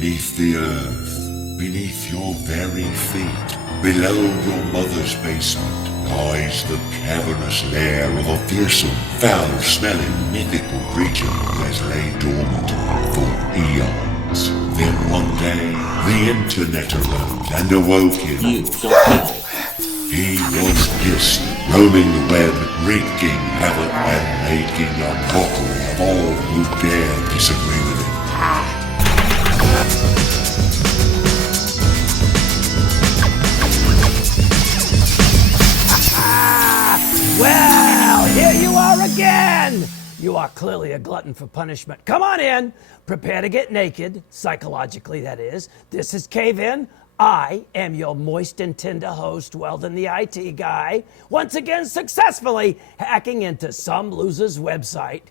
Beneath the earth, beneath your very feet, below your mother's basement, lies the cavernous lair of a fearsome, foul-smelling, mythical creature who has lain dormant for eons. Then one day, the internet arose and awoke him. You don't. He was Gist, roaming the web, wreaking havoc and making a mockery of all who dare disagree with him. Well, here you are again! You are clearly a glutton for punishment. Come on in. Prepare to get naked, psychologically that is. This is Cave In. I am your moist and tender host, Weldon the IT guy, once again successfully hacking into some loser's website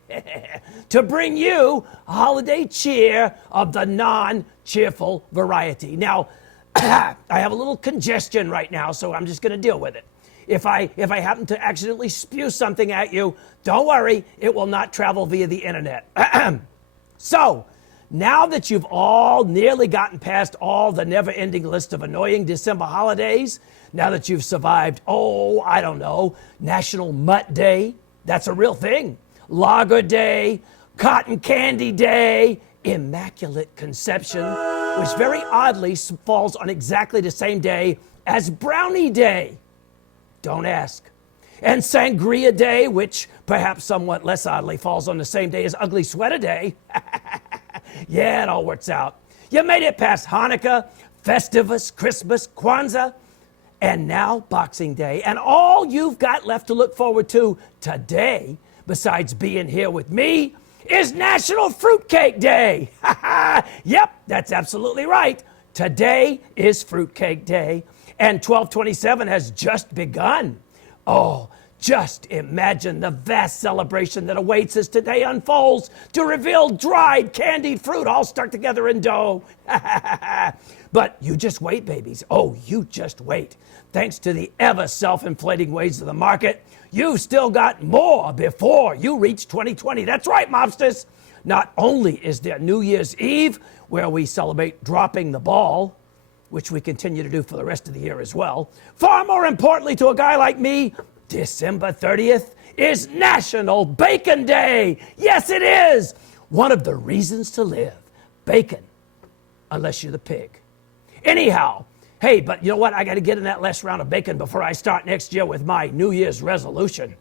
to bring you a holiday cheer of the non-cheerful variety. Now, I have a little congestion right now, so I'm just going to deal with it. If I happen to accidentally spew something at you, don't worry, it will not travel via the internet. So, now that you've all nearly gotten past all the never-ending list of annoying December holidays, now that you've survived, I don't know, National Mutt Day, that's a real thing, Lager Day, Cotton Candy Day, Immaculate Conception, which very oddly falls on exactly the same day as Brownie Day. Don't ask. And Sangria Day, which perhaps somewhat less oddly falls on the same day as Ugly Sweater Day. Yeah, it all works out. You made it past Hanukkah, Festivus, Christmas, Kwanzaa, and now Boxing Day. And all you've got left to look forward to today, besides being here with me, is National Fruitcake Day. Yep, that's absolutely right. Today is Fruitcake Day, and 12/27 has just begun. Oh, just imagine the vast celebration that awaits as today unfolds to reveal dried, candied fruit all stuck together in dough. But you just wait, babies. Oh, you just wait. Thanks to the ever self-inflating ways of the market, you've still got more before you reach 2020. That's right, mobsters. Not only is there New Year's Eve, where we celebrate dropping the ball, which we continue to do for the rest of the year as well, far more importantly to a guy like me, December 30th is National Bacon Day. Yes, it is. One of the reasons to live. Bacon. Unless you're the pig. Anyhow, hey, but you know what? I got to get in that last round of bacon before I start next year with my New Year's resolution.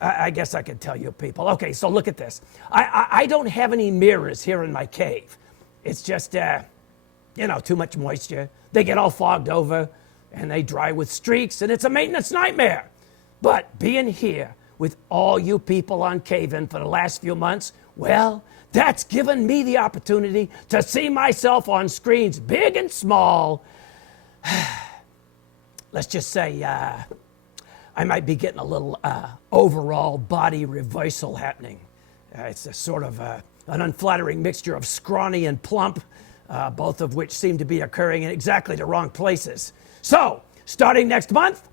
I guess I could tell you people. Okay, so look at this. I don't have any mirrors here in my cave. It's just, too much moisture. They get all fogged over. And they dry with streaks, and it's a maintenance nightmare. But being here with all you people on Cave-In for the last few months, well, that's given me the opportunity to see myself on screens big and small. Let's just say I might be getting a little overall body reversal happening. It's a sort of an unflattering mixture of scrawny and plump, both of which seem to be occurring in exactly the wrong places. So, starting next month,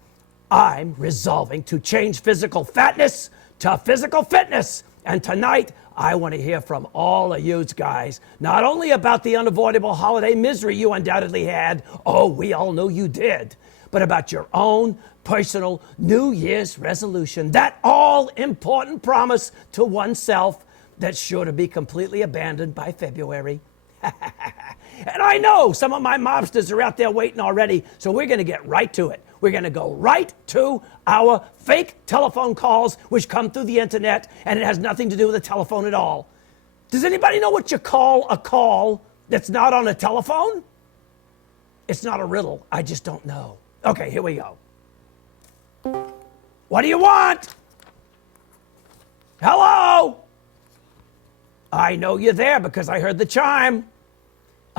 I'm resolving to change physical fatness to physical fitness. And tonight, I want to hear from all of you guys, not only about the unavoidable holiday misery you undoubtedly had, we all know you did, but about your own personal New Year's resolution, that all-important promise to oneself that's sure to be completely abandoned by February. And I know some of my mobsters are out there waiting already, so we're going to get right to it. We're going to go right to our fake telephone calls, which come through the internet, and it has nothing to do with a telephone at all. Does anybody know what you call a call that's not on a telephone? It's not a riddle. I just don't know. Okay, here we go. What do you want? Hello? I know you're there because I heard the chime.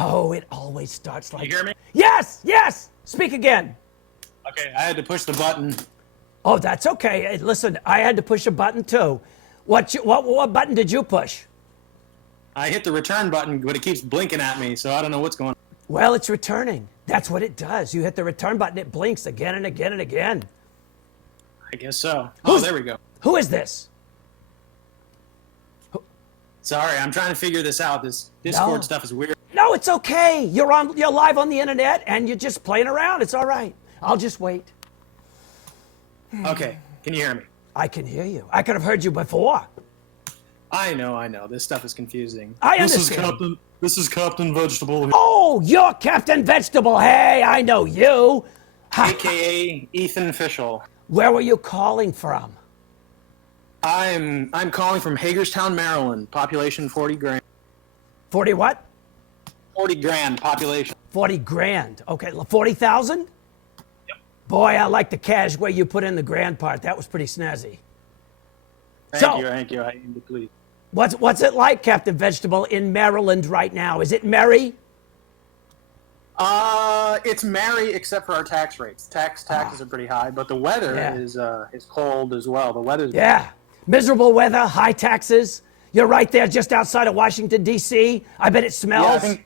Oh, it always starts like... You hear me? Yes, yes! Speak again. Okay, I had to push the button. Oh, that's okay. Hey, listen, I had to push a button too. What button did you push? I hit the return button, but it keeps blinking at me, so I don't know what's going on. Well, it's returning. That's what it does. You hit the return button, it blinks again and again and again. I guess so. Oh, there we go. Who is this? Sorry, I'm trying to figure this out. This Discord stuff is weird. No, it's okay. You're live on the internet and you're just playing around. It's all right. I'll just wait. Okay, can you hear me? I can hear you. I could have heard you before. I know. This stuff is confusing. I understand. This is Captain Vegetable. Oh, you're Captain Vegetable. Hey, I know you. AKA Ethan Fischel. Where were you calling from? I'm calling from Hagerstown, Maryland. Population 40 grand. 40 what? 40 grand population. 40 grand. Okay, 40,000? Yep. Boy, I like the cash where you put in the grand part. That was pretty snazzy. Thank you. I aim to please. What's it like, Captain Vegetable, in Maryland right now? Is it merry? It's merry except for our tax rates. Taxes are pretty high, but the weather is cold as well. The weather's miserable weather, high taxes. You're right there just outside of Washington, D.C. I bet it smells. Yeah,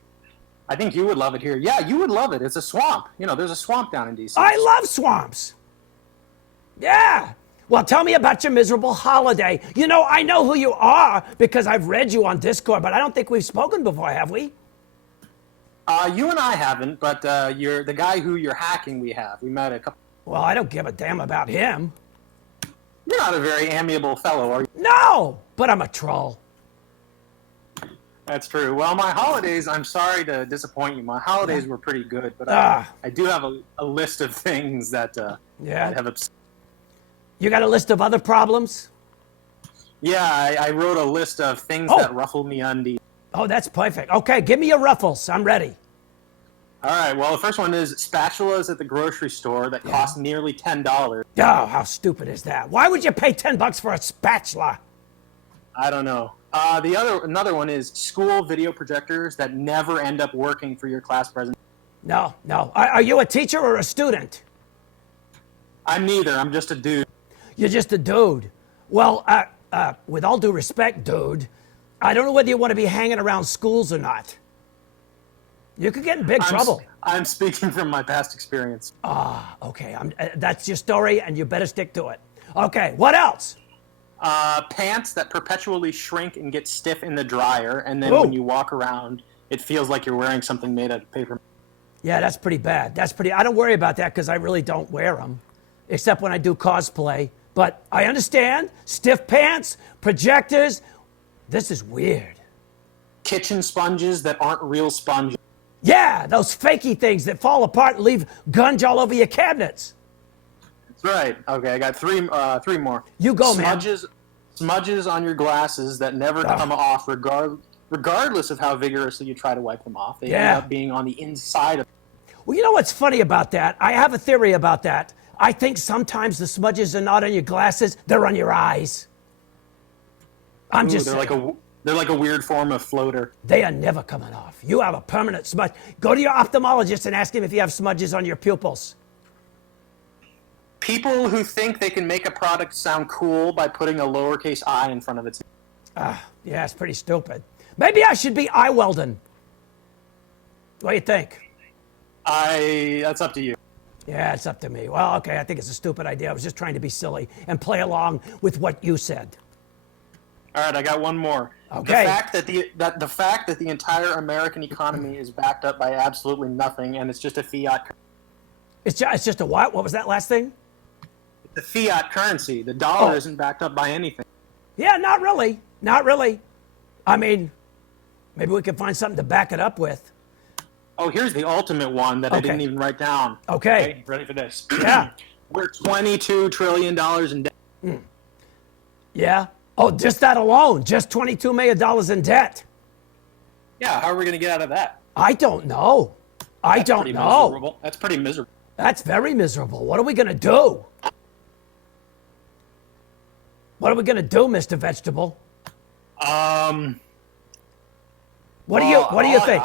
I think you would love it here. Yeah, you would love it. It's a swamp. There's a swamp down in D.C. I love swamps. Yeah. Well, tell me about your miserable holiday. I know who you are because I've read you on Discord, but I don't think we've spoken before, have we? You and I haven't, but you're the guy who you're hacking. We met a couple. Well, I don't give a damn about him. You're not a very amiable fellow, are you? No, but I'm a troll. That's true. Well, my holidays, I'm sorry to disappoint you. My holidays were pretty good, but I do have a list of things that that have upset. You got a list of other problems? Yeah, I wrote a list of things that ruffle me undies. Oh, that's perfect. Okay, give me your ruffles. I'm ready. All right, well, the first one is spatulas at the grocery store that cost nearly $10. Oh, how stupid is that? Why would you pay $10 for a spatula? I don't know. Another one is school video projectors that never end up working for your class presentation. No. Are you a teacher or a student? I'm neither. I'm just a dude. You're just a dude. Well, with all due respect, dude, I don't know whether you want to be hanging around schools or not. You could get in big trouble. I'm speaking from my past experience. Okay. That's your story, and you better stick to it. Okay, what else? Pants that perpetually shrink and get stiff in the dryer, and then when you walk around, it feels like you're wearing something made out of paper. Yeah, that's pretty bad. I don't worry about that because I really don't wear them, except when I do cosplay. But I understand. Stiff pants, projectors. This is weird. Kitchen sponges that aren't real sponges. Yeah, those fakey things that fall apart and leave gunge all over your cabinets. That's right. Okay, I got three more. You go, man. Smudges on your glasses that never come off, regardless of how vigorously you try to wipe them off. They end up being on the inside of. Well, you know what's funny about that? I have a theory about that. I think sometimes the smudges are not on your glasses; they're on your eyes. They're like a weird form of floater. They are never coming off. You have a permanent smudge. Go to your ophthalmologist and ask him if you have smudges on your pupils. People who think they can make a product sound cool by putting a lowercase I in front of its name. Yeah, it's pretty stupid. Maybe I should be eye welding. What do you think? That's up to you. Yeah, it's up to me. Well, okay, I think it's a stupid idea. I was just trying to be silly and play along with what you said. All right, I got one more. Okay. The fact that the entire American economy is backed up by absolutely nothing, and it's just a fiat. It's just a what? What was that last thing? The fiat currency. The dollar isn't backed up by anything. Yeah, not really. Not really. I mean, maybe we can find something to back it up with. Oh, here's the ultimate one that I didn't even write down. Okay. Ready for this? Yeah. We're $22 trillion in debt. Yeah. Oh, just that alone. Just $22 million in debt. Yeah, how are we going to get out of that? I don't know. I don't know. Miserable. That's pretty miserable. That's very miserable. What are we going to do? What are we going to do, Mr. Vegetable? What do you think?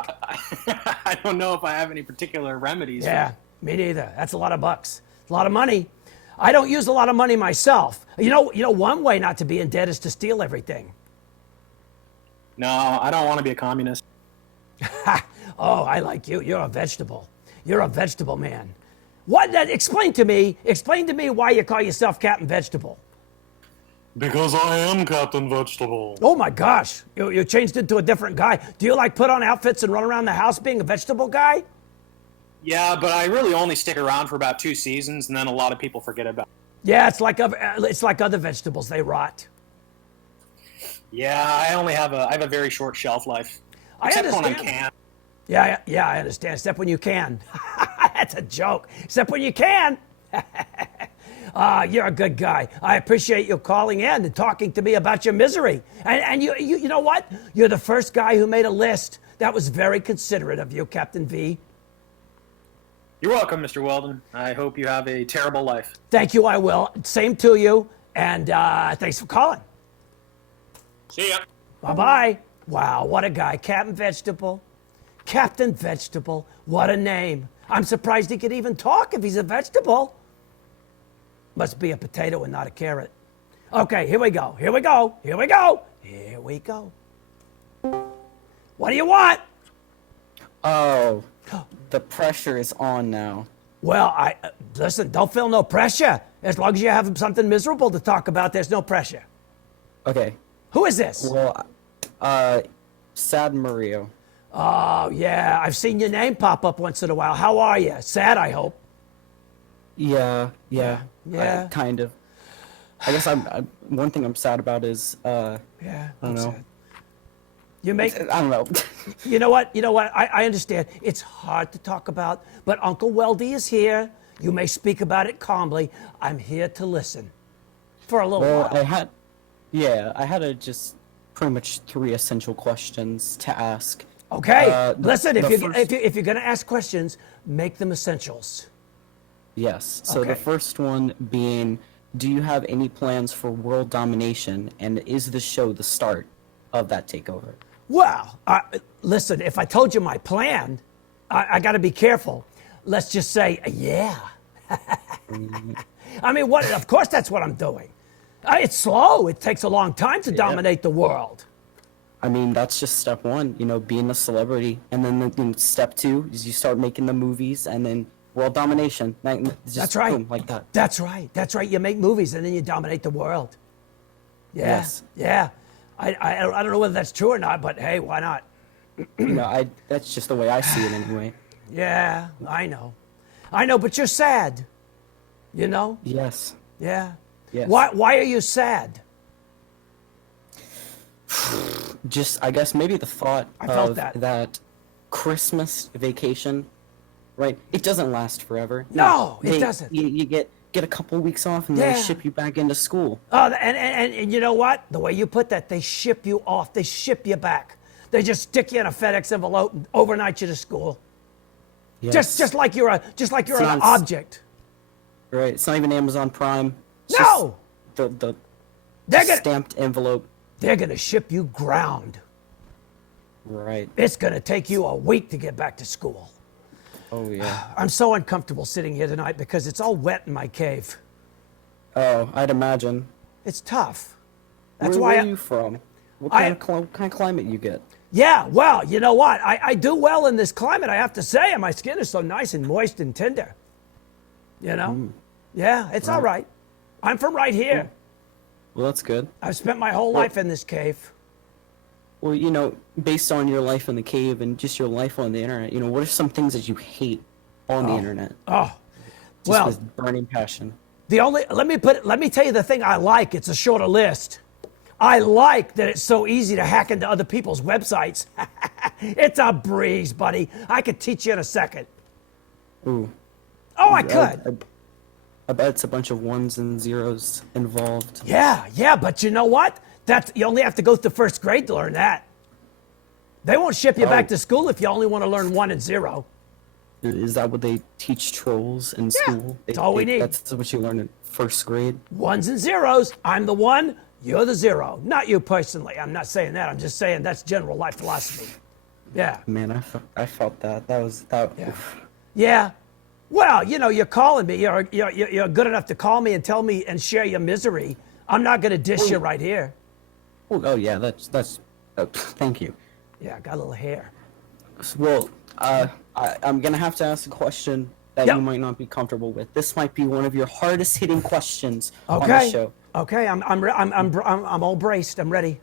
I don't know if I have any particular remedies. Yeah, me neither. That's a lot of bucks. It's a lot of money. I don't use a lot of money myself. You know, one way not to be in debt is to steal everything. No, I don't want to be a communist. Oh, I like you. You're a vegetable. You're a vegetable man. Explain to me why you call yourself Captain Vegetable. Because I am Captain Vegetable. Oh my gosh, you changed into a different guy. Do you like put on outfits and run around the house being a vegetable guy? Yeah, but I really only stick around for about 2 seasons, and then a lot of people forget about it. Yeah, it's like other vegetables, they rot. Yeah, I have a very short shelf life. I Except when I understand. can. Yeah, I understand. Except when you can. That's a joke. Except when you can. You're a good guy. I appreciate you calling in and talking to me about your misery. And you know what? You're the first guy who made a list. That was very considerate of you, Captain V. You're welcome, Mr. Weldon. I hope you have a terrible life. Thank you, I will. Same to you. And thanks for calling. See ya. Bye-bye. Wow, what a guy. Captain Vegetable. Captain Vegetable. What a name. I'm surprised he could even talk if he's a vegetable. Must be a potato and not a carrot. Okay, here we go. Here we go. Here we go. Here we go. What do you want? Oh, the pressure is on now. Well, listen, don't feel no pressure. As long as you have something miserable to talk about, there's no pressure. Okay. Who is this? Well, Sad Mario. Oh, yeah, I've seen your name pop up once in a while. How are you? Sad, I hope. Yeah. Kind of. I guess one thing I'm sad about is, Yeah, I don't know. sad. You make, I don't know. you know what, I understand. It's hard to talk about, but Uncle Weldy is here. You may speak about it calmly. I'm here to listen for a little Well, while. I had just pretty much 3 essential questions to ask. Okay, listen, if you're going to ask questions, make them essentials. Yes. So Okay. the first one being, do you have any plans for world domination, and is the show the start of that takeover? Well, listen, if I told you my plan, I got to be careful. Let's just say, yeah. I mean, of course that's what I'm doing. It's slow. It takes a long time to dominate the world. I mean, that's just step 1, being a celebrity. And then step 2 is you start making the movies, and then world domination. Just That's right. Boom, like that. That's right. That's right. You make movies and then you dominate the world. Yeah. Yes. Yeah. I don't know whether that's true or not, but hey, why not? That's just the way I see it anyway. Yeah, I know, but you're sad. You know? Yes. Yeah. Yes. Why are you sad? Just, I guess maybe the thought I felt of that. Christmas vacation, right? It doesn't last forever. No, it doesn't. You get a couple weeks off, and then they Yeah. ship you back into school. Oh, and you know what? The way you put that, they ship you off. They ship you back. They just stick you in a FedEx envelope and overnight you to school. Yes. Just like you're an Sounds- object. Right. It's not even Amazon Prime. It's No! just the They're gonna stamped envelope. they're gonna ship you ground. Right. It's gonna take you a week to get back to school. Oh yeah. I'm so uncomfortable sitting here tonight because it's all wet in my cave. Oh, I'd imagine. It's tough. That's Where why are you from? What kind of climate you get? Yeah, well, you know what? I do well in this climate, I have to say, and my skin is so nice and moist and tender. You know? Yeah, it's all right. I'm from right here. Well, that's good. I've spent my whole life in this cave. Well, based on your life in the cave and just your life on the internet, what are some things that you hate on the internet? Oh, Just well, with burning passion. let me tell you the thing I like. It's a shorter list. I like that it's so easy to hack into other people's websites. It's a breeze, buddy. I could teach you in a second. Ooh. Oh, I could. I bet it's a bunch of 1s and 0s involved. Yeah, but you know what? You only have to go through first grade to learn that. They won't ship you back to school if you only want to learn 1 and 0. Is that what they teach trolls in school? that's all we need. That's what you learn in first grade? 1s and 0s. I'm the 1, you're the 0. Not you personally. I'm not saying that. I'm just saying that's general life philosophy. Yeah. Man, I felt that. That was that. Yeah. Yeah. Well, you're calling me. You're good enough to call me and tell me and share your misery. I'm not going to dish you right here. Oh yeah, that's. Thank you. Yeah, I got a little hair. Well, I'm gonna have to ask a question that you might not be comfortable with. This might be one of your hardest hitting questions on the show. Okay, I'm all braced. I'm ready.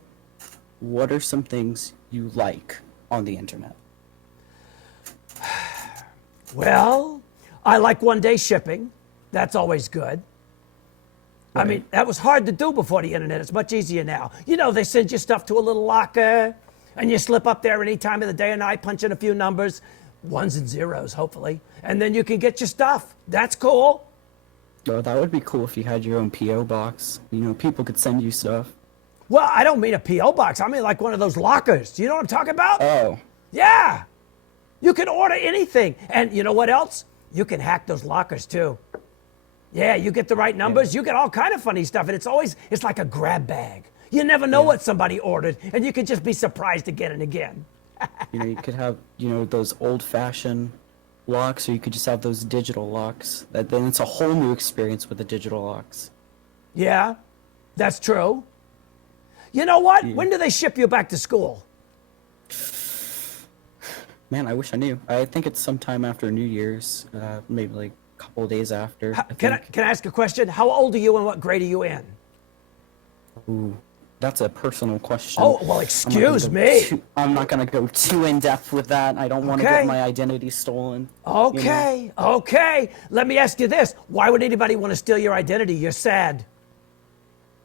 What are some things you like on the internet? Well, I like one-day shipping. That's always good. I Right. mean, that was hard to do before the internet. It's much easier now. You know, they send you stuff to a little locker, and you slip up there any time of the day or night, punch in a few numbers, ones and zeros, hopefully, and then you can get your stuff. That's cool. Oh, that would be cool if you had your own PO box. You know, people could send you stuff. Well, I don't mean a P.O. box. I mean like one of those lockers. Do you know what I'm talking about? Oh, Yeah. You can order anything. And you know what else? You can hack those lockers too. Yeah, you get the right numbers, you get all kind of funny stuff. And it's like a grab bag. You never know what somebody ordered, and you can just be surprised again and again. you know, you could have, you know, those old-fashioned locks, or you could just have those digital locks. Then it's a whole new experience with the digital locks. Yeah, that's true. You know what? When do they ship you back to school? Man, I wish I knew. I think it's sometime after New Year's, maybe like a couple of days after. Can I ask a question? How old are you and what grade are you in? Ooh, that's a personal question. Oh, well, excuse me. I'm not gonna go too in depth with that. I don't want to Okay. get my identity stolen. Okay, okay. Let me ask you this. Why would anybody want to steal your identity? You're sad.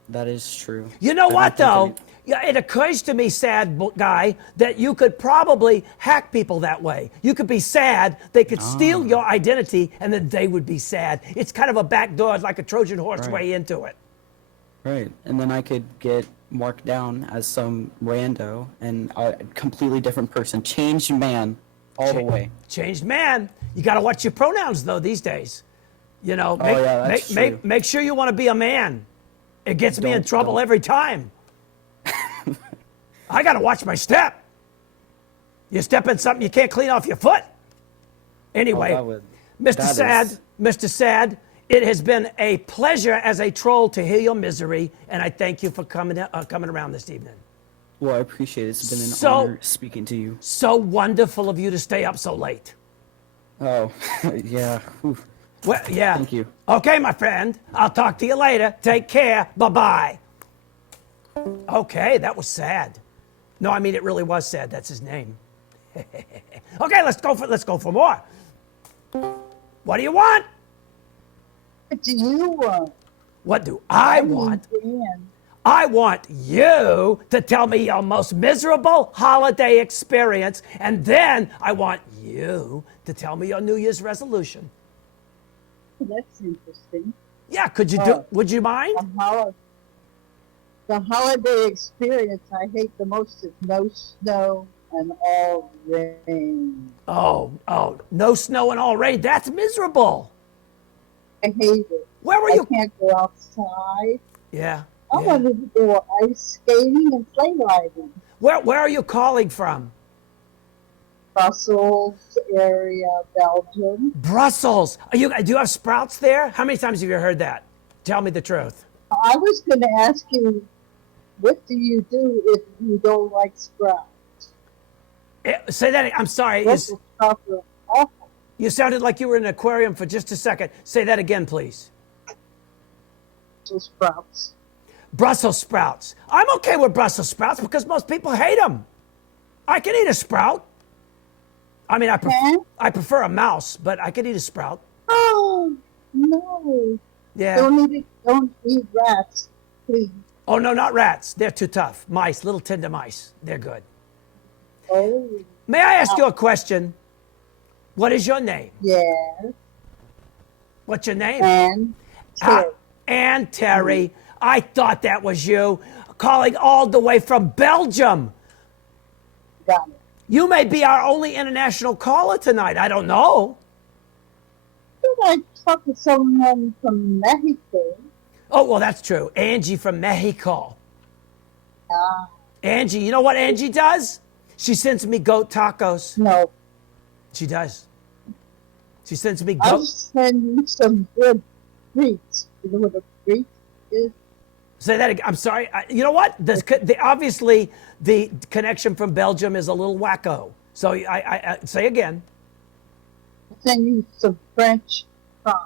That is true. You know And I what, think though? Yeah, it occurs to me, sad guy, that you could probably hack people that way. You could be sad, they could steal your identity, and then they would be sad. It's kind of a back door, like a Trojan horse Right. way into it. Right, and then I could get marked down as some rando and a completely different person, changed man, all the way. Changed man. You got to watch your pronouns, though, these days. You know, yeah, that's true. make sure you want to be a man. It gets me in trouble don't. every time. I got to watch my step. You step in something you can't clean off your foot. Anyway, Mr. Sad, it has been a pleasure as a troll to hear your misery, and I thank you for coming around this evening. Well, I appreciate it. It's been an honor speaking to you. So wonderful of you to stay up so late. Oh, yeah. Whew. Well, yeah. Thank you. Okay, my friend. I'll talk to you later. Take care. Bye-bye. Okay, that was sad. No, I mean, it really was sad. That's his name. Okay, let's go for more. What do you want? What do you want? What do I want? Dan. I want you to tell me your most miserable holiday experience, and then I want you to tell me your New Year's resolution. That's interesting. Yeah, could you do? Would you mind? The holiday experience I hate the most is no snow and all rain. Oh, no snow and all rain. That's miserable. I hate it. Where were I you? can't go outside. Yeah. I wanted to go ice skating and sleigh riding. Where are you calling from? Brussels area, Belgium. Brussels. Do you have sprouts there? How many times have you heard that? Tell me the truth. I was going to ask you, what do you do if you don't like sprouts? Say that. I'm sorry. Brussels sprouts are awful. You sounded like you were in an aquarium for just a second. Say that again, please. Brussels sprouts. Brussels sprouts. I'm okay with Brussels sprouts because most people hate them. I can eat a sprout. I mean, I prefer a mouse, but I could eat a sprout. Oh, no. Yeah. Don't eat rats, please. Oh, no, not rats. They're too tough. Mice, little tender mice. They're good. Oh, May I ask you a question? What is your name? yes. What's your name? And Terry. Ann Terry. I thought that was you. Calling all the way from Belgium. Got it. You may be our only international caller tonight. I don't know. Did I talk to someone from Mexico? Oh, well, that's true. Angie from Mexico. Angie, you know what Angie does? She sends me goat tacos. No. She does. She sends me I'll goat. send you some good treats. You know what a treat is? Say that again. I'm sorry. You know what? Obviously, the connection from Belgium is a little wacko. So I say again. I'll send you some French fries.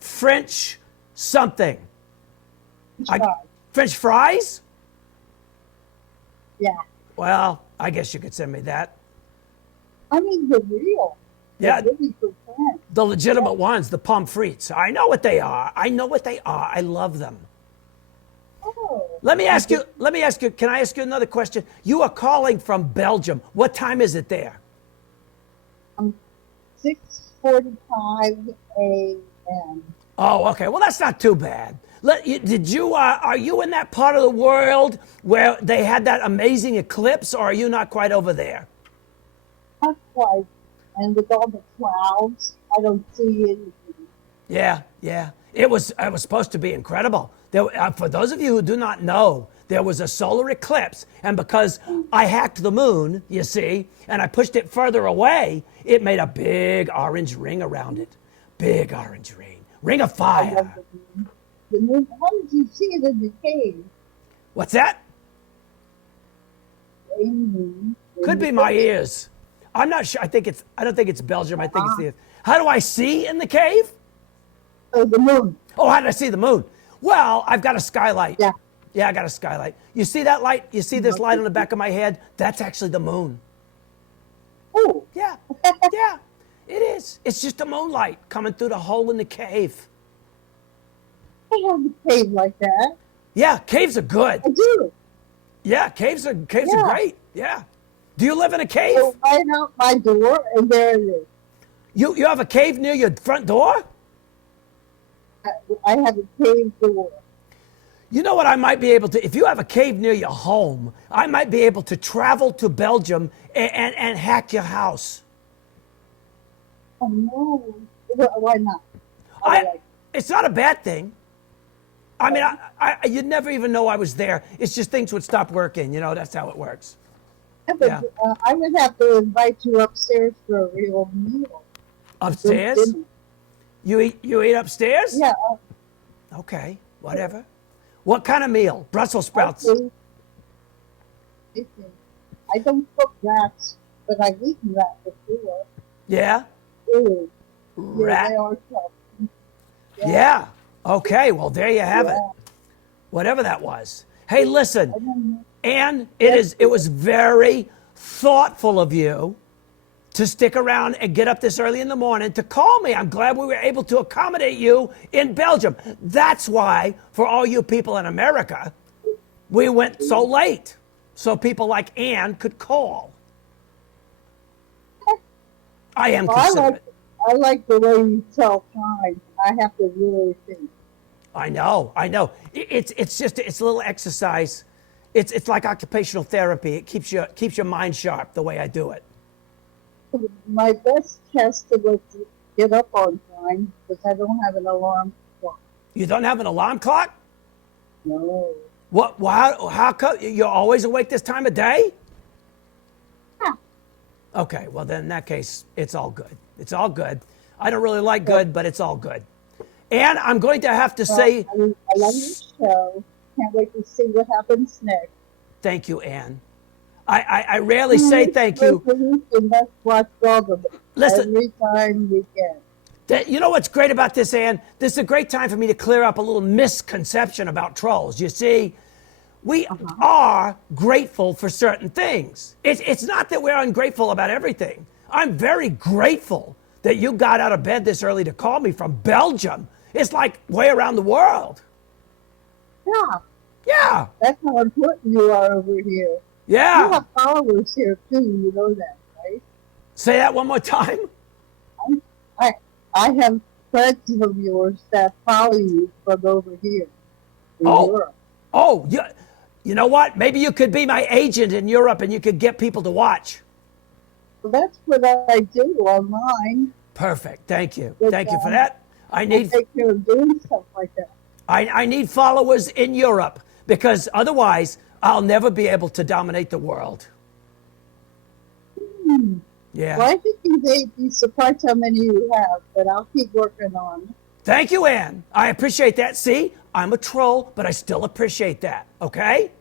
French something. French fries? Yeah. Well, I guess you could send me that. I mean, the real. Yeah. The really good French. The legitimate ones, the pommes frites. I know what they are. I know what they are. I love them. Oh. Let me ask you, can I ask you another question? You are calling from Belgium. What time is it there? 6:45 a.m. Oh, okay. Well, that's not too bad. Are you in that part of the world where they had that amazing eclipse, or are you not quite over there? Not quite. And with all the clouds, I don't see anything. Yeah. It was supposed to be incredible. For those of you who do not know, there was a solar eclipse, and because I hacked the moon, you see, and I pushed it further away, it made a big orange ring around it. Big orange ring. Ring of fire. The moon, how did you see it in the cave? What's that? Could be my ears. I'm not sure. I don't think it's Belgium. I think it's the. How do I see in the cave? Oh, the moon. Oh, how did I see the moon? Well, I've got a skylight. Yeah. Yeah, I got a skylight. You see that light? You see this light on the back of my head? That's actually the moon. Oh. Yeah. Yeah. It is. It's just the moonlight coming through the hole in the cave. I have a cave like that. Yeah, caves are good. I do. Yeah, caves are great. Yeah. Do you live in a cave? So right out my door, and there it is. You have a cave near your front door? I have a cave door. You know what I might be able to, if you have a cave near your home, I might be able to travel to Belgium and hack your house. Oh, no. Why not? It's not a bad thing. I mean, you'd never even know I was there. It's just things would stop working. You know, that's how it works. Yeah, but, Yeah. I would have to invite you upstairs for a real meal. Upstairs? You eat upstairs? Yeah. Okay, whatever. What kind of meal? Brussels sprouts. I don't cook rats, but I've eaten rat before. Yeah? Ooh. Rat? Yeah, they are tough. Yeah. Okay, well, there you have it. Whatever that was. Hey, listen, Anne, it was very thoughtful of you to stick around and get up this early in the morning to call me. I'm glad we were able to accommodate you in Belgium. That's why, for all you people in America, we went so late, so people like Anne could call. I am considerate. I like the way you tell time. I have to really think. I know. It's just a little exercise. It's like occupational therapy. It keeps your mind sharp the way I do it. My best test was to get up on time because I don't have an alarm clock. You don't have an alarm clock? No. What? How come you're always awake this time of day? Yeah. Okay. Well, then in that case, it's all good. It's all good. I don't really like good, but it's all good. And I'm going to have to say, I love your show. Can't wait to see what happens next. Thank you, Anne. I rarely say thank you. Let's watch all of it. Listen. Every time we can. You know what's great about this, Anne? This is a great time for me to clear up a little misconception about trolls. You see, we are grateful for certain things. It's not that we're ungrateful about everything. I'm very grateful that you got out of bed this early to call me from Belgium. It's like way around the world. Yeah. Yeah. That's how important you are over here. Yeah. You have followers here too, you know that, right? Say that one more time. I have friends of yours that follow you from over here in Europe. Oh, you know what? Maybe you could be my agent in Europe and you could get people to watch. Well, that's what I do online. Perfect. Thank you. But, Thank you for that. I take care of doing stuff like that. I need followers in Europe because otherwise I'll never be able to dominate the world. Yeah. Well, I think you may be surprised how many you have, but I'll keep working on it. Thank you, Anne. I appreciate that. See, I'm a troll, but I still appreciate that. Okay?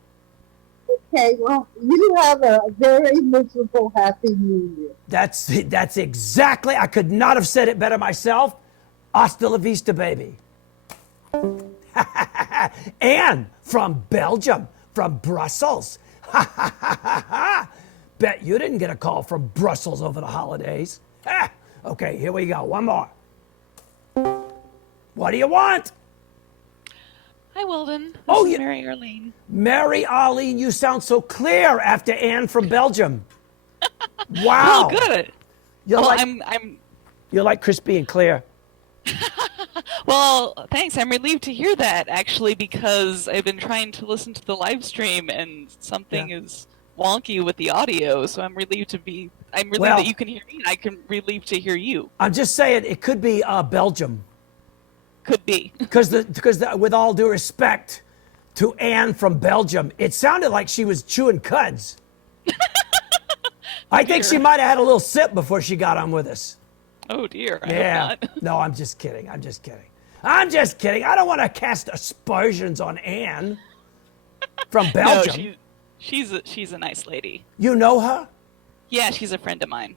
Okay, well, you have a very miserable Happy New Year. That's exactly, I could not have said it better myself. Hasta la vista, baby. Anne from Belgium, from Brussels. Bet you didn't get a call from Brussels over the holidays. Okay, here we go. One more. What do you want? Hi, Weldon. Oh, This is you- Mary Arlene. Mary Arlene, you sound so clear after Anne from Belgium. Wow. Oh, good. You're Well, like, you're like crispy and clear. Well, thanks. I'm relieved to hear that, actually, because I've been trying to listen to the live stream and something is wonky with the audio. So I'm relieved Well- that you can hear me. And I can relieved to hear you. I'm just saying it could be Belgium. Could be. Because with all due respect to Anne from Belgium, it sounded like she was chewing cuds. I think she might have had a little sip before she got on with us. Oh dear. I Yeah. hope not. No, I'm just kidding. I'm just kidding. I don't want to cast aspersions on Anne from No, Belgium. she's a nice lady. You know her? Yeah, she's a friend of mine.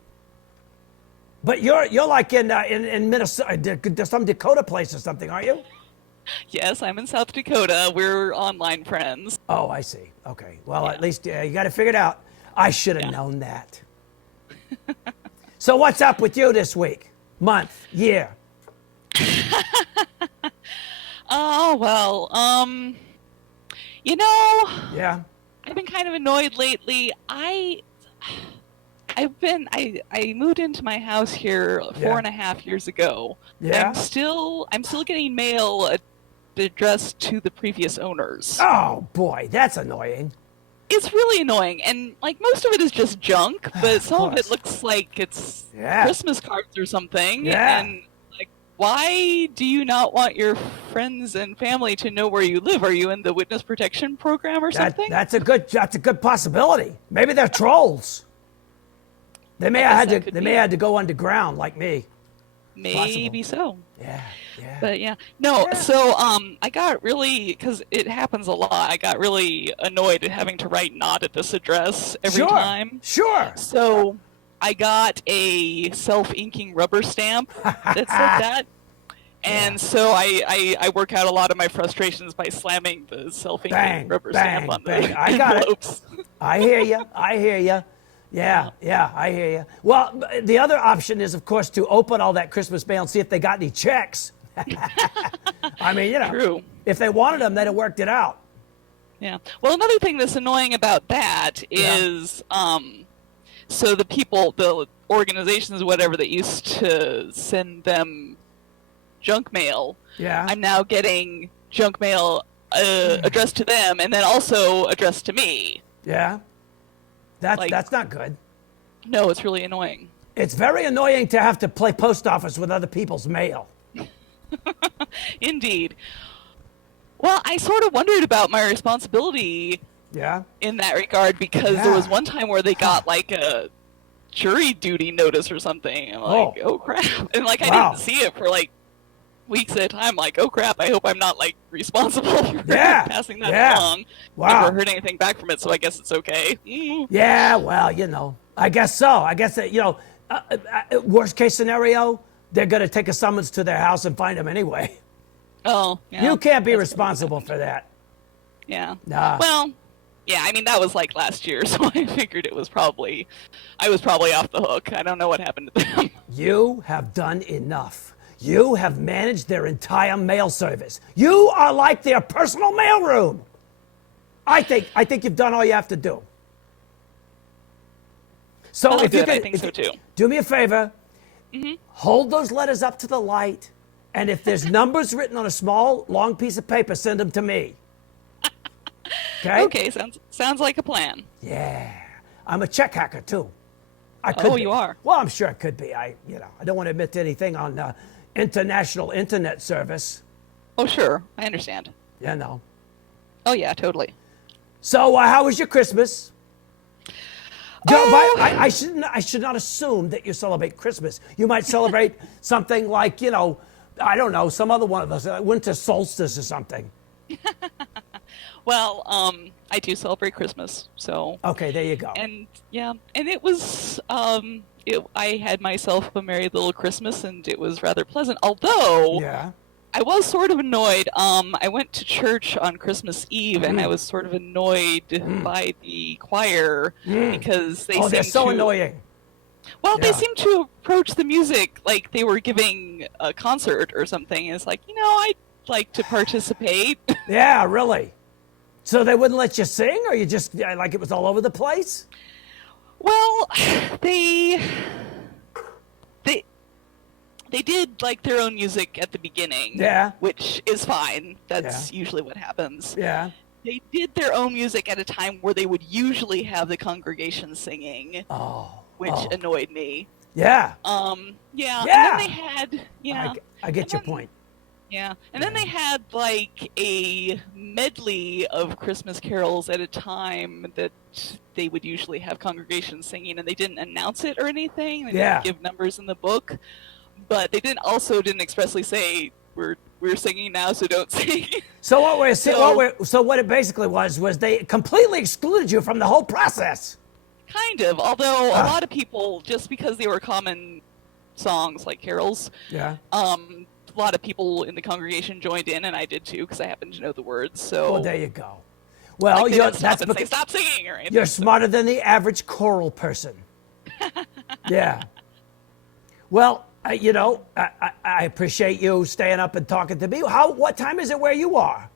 But you're like in Minnesota, some Dakota place or something, aren't you? Yes, I'm in South Dakota. We're online friends. Oh, I see. Okay. Well, at least you got to figure it out. I should have known that. So what's up with you this week? Month, year? Oh well, Yeah. I've been kind of annoyed lately. I moved into my house here 4.5 years ago. Yeah. I'm still getting mail addressed to the previous owners. Oh boy, that's annoying. It's really annoying, and like most of it is just junk, but some of it looks like it's Christmas cards or something. Yeah. And like, why do you not want your friends and family to know where you live? Are you in the witness protection program or something? That's a good possibility. Maybe they're trolls. They may have had to go underground like me. Maybe so. Yeah. But yeah, no. So I got really, because it happens a lot. I got really annoyed at having to write "not at this address" every time. Sure. So I got a self-inking rubber stamp that said that. And so I work out a lot of my frustrations by slamming the self-inking rubber stamp on the I got envelopes. it. I hear you. Yeah, I hear you. Well, the other option is, of course, to open all that Christmas mail and see if they got any checks. I mean, True. If they wanted them, they'd have worked it out. Yeah. Well, another thing that's annoying about that is, so the organizations, whatever, that used to send them junk mail. Yeah. I'm now getting junk mail addressed to them, and then also addressed to me. Yeah. That's not good. No, it's really annoying. It's very annoying to have to play post office with other people's mail. Indeed. Well, I sort of wondered about my responsibility in that regard, because there was one time where they got like a jury duty notice or something. I'm like, oh crap. And like I didn't see it for like weeks at a time. Like, oh crap, I hope I'm not like responsible for passing that along. Wow. Never heard anything back from it, so I guess it's okay. Yeah, well, I guess so. I guess that, worst case scenario, they're going to take a summons to their house and find them anyway. Oh, yeah. You can't be responsible for that. Yeah. Nah. Well, yeah, I mean, that was like last year, so I figured I was probably off the hook. I don't know what happened to them. You have done enough. You have managed their entire mail service. You are like their personal mailroom. I think you've done all you have to do. So Oh, if you good. can, I think so too. do me a favor, hold those letters up to the light, and if there's numbers written on a small, long piece of paper, send them to me. Okay? Okay, sounds like a plan. Yeah. I'm a check hacker too. I could Oh, be. you are? Well, I'm sure I could be. I don't want to admit to anything on international internet service. Oh, sure. I understand. Oh yeah, totally. So, how was your Christmas? I should not assume that you celebrate Christmas. You might celebrate something like, I don't know, some other one of those, winter solstice or something. Well, I do celebrate Christmas, so. Okay, there you go. And yeah, and it was, I had myself a merry little Christmas, and it was rather pleasant. Although, I was sort of annoyed. I went to church on Christmas Eve, and I was sort of annoyed by the choir because they they're so annoying. Well, they seem to approach the music like they were giving a concert or something. It's like, I'd like to participate. Yeah, really. So they wouldn't let you sing, or you just like it was all over the place? Well, they did like their own music at the beginning. Yeah. Which is fine. That's usually what happens. Yeah. They did their own music at a time where they would usually have the congregation singing. Which annoyed me. Yeah. Yeah. Yeah. And then they had, I get your point. Yeah. And then they had like a medley of Christmas carols at a time that they would usually have congregations singing, and they didn't announce it or anything. They didn't give numbers in the book, but they didn't expressly say we're singing now, so don't sing. So what it basically was they completely excluded you from the whole process. Kind of, although a lot of people, just because they were common songs like carols, a lot of people in the congregation joined in, and I did too because I happened to know the words. So well, there you go. Well, like that's because stop singing or anything. You're smarter than the average choral person. Yeah. Well, I appreciate you staying up and talking to me. What time is it where you are?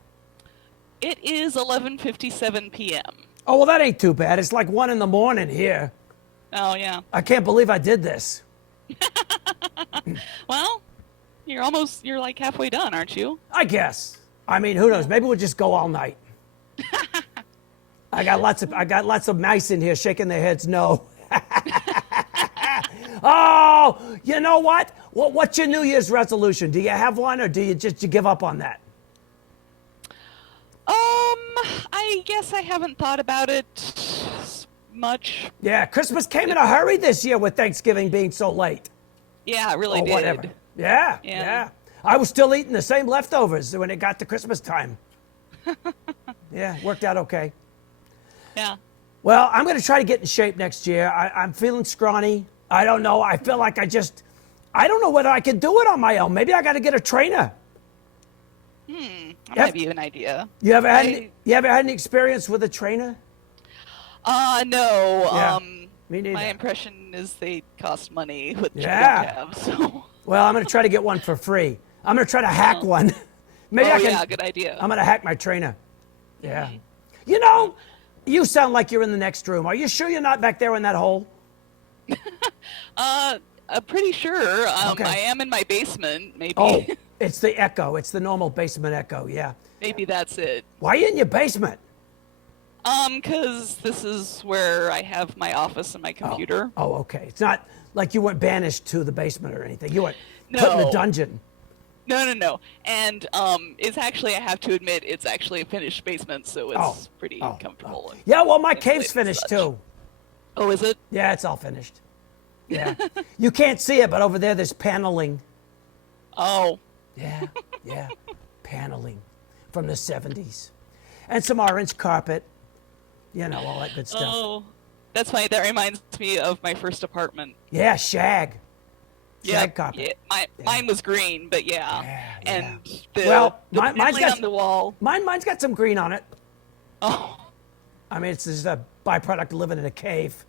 It is 11:57 p.m. Oh, well, that ain't too bad. It's like 1 a.m. here. Oh, yeah. I can't believe I did this. Well, you're like halfway done, aren't you? I guess. I mean, who knows? Maybe we'll just go all night. I got lots of mice in here shaking their heads no. Oh, you know what? What's your New Year's resolution? Do you have one, or do you just give up on that? I guess I haven't thought about it much. Yeah, Christmas came in a hurry this year with Thanksgiving being so late. Yeah, it really did. Whatever. Yeah. I was still eating the same leftovers when it got to Christmas time. Yeah, worked out okay. Yeah. Well, I'm going to try to get in shape next year. I'm feeling scrawny. I don't know. I feel like I don't know whether I can do it on my own. Maybe I got to get a trainer. That might be an idea. You ever had any experience with a trainer? No. Yeah, me neither. My impression is they cost money, which I don't have. So. Well, I'm going to try to get one for free. I'm going to try to hack one. Maybe I can. Yeah, good idea. I'm going to hack my trainer. Yeah. Mm-hmm. You sound like you're in the next room. Are you sure you're not back there in that hole? I'm pretty sure. Okay. I am in my basement, maybe. Oh, it's the echo. It's the normal basement echo, yeah. Maybe that's it. Why are you in your basement? Because this is where I have my office and my computer. Oh, okay. It's not like you weren't banished to the basement or anything. You weren't put in the dungeon. No. And it's actually, I have to admit, it's actually a finished basement, so it's pretty comfortable. Yeah, well, my cave's finished too. Oh, is it? Yeah, it's all finished. Yeah. You can't see it, but over there's paneling. Oh. Yeah. Paneling from the 70s. And some orange carpet. All that good stuff. Oh, that's funny. That reminds me of my first apartment. Yeah, shag carpet. Yeah. Mine was green, but And mine's got on the wall. Mine's got some green on it. Oh. I mean, it's just a byproduct of living in a cave.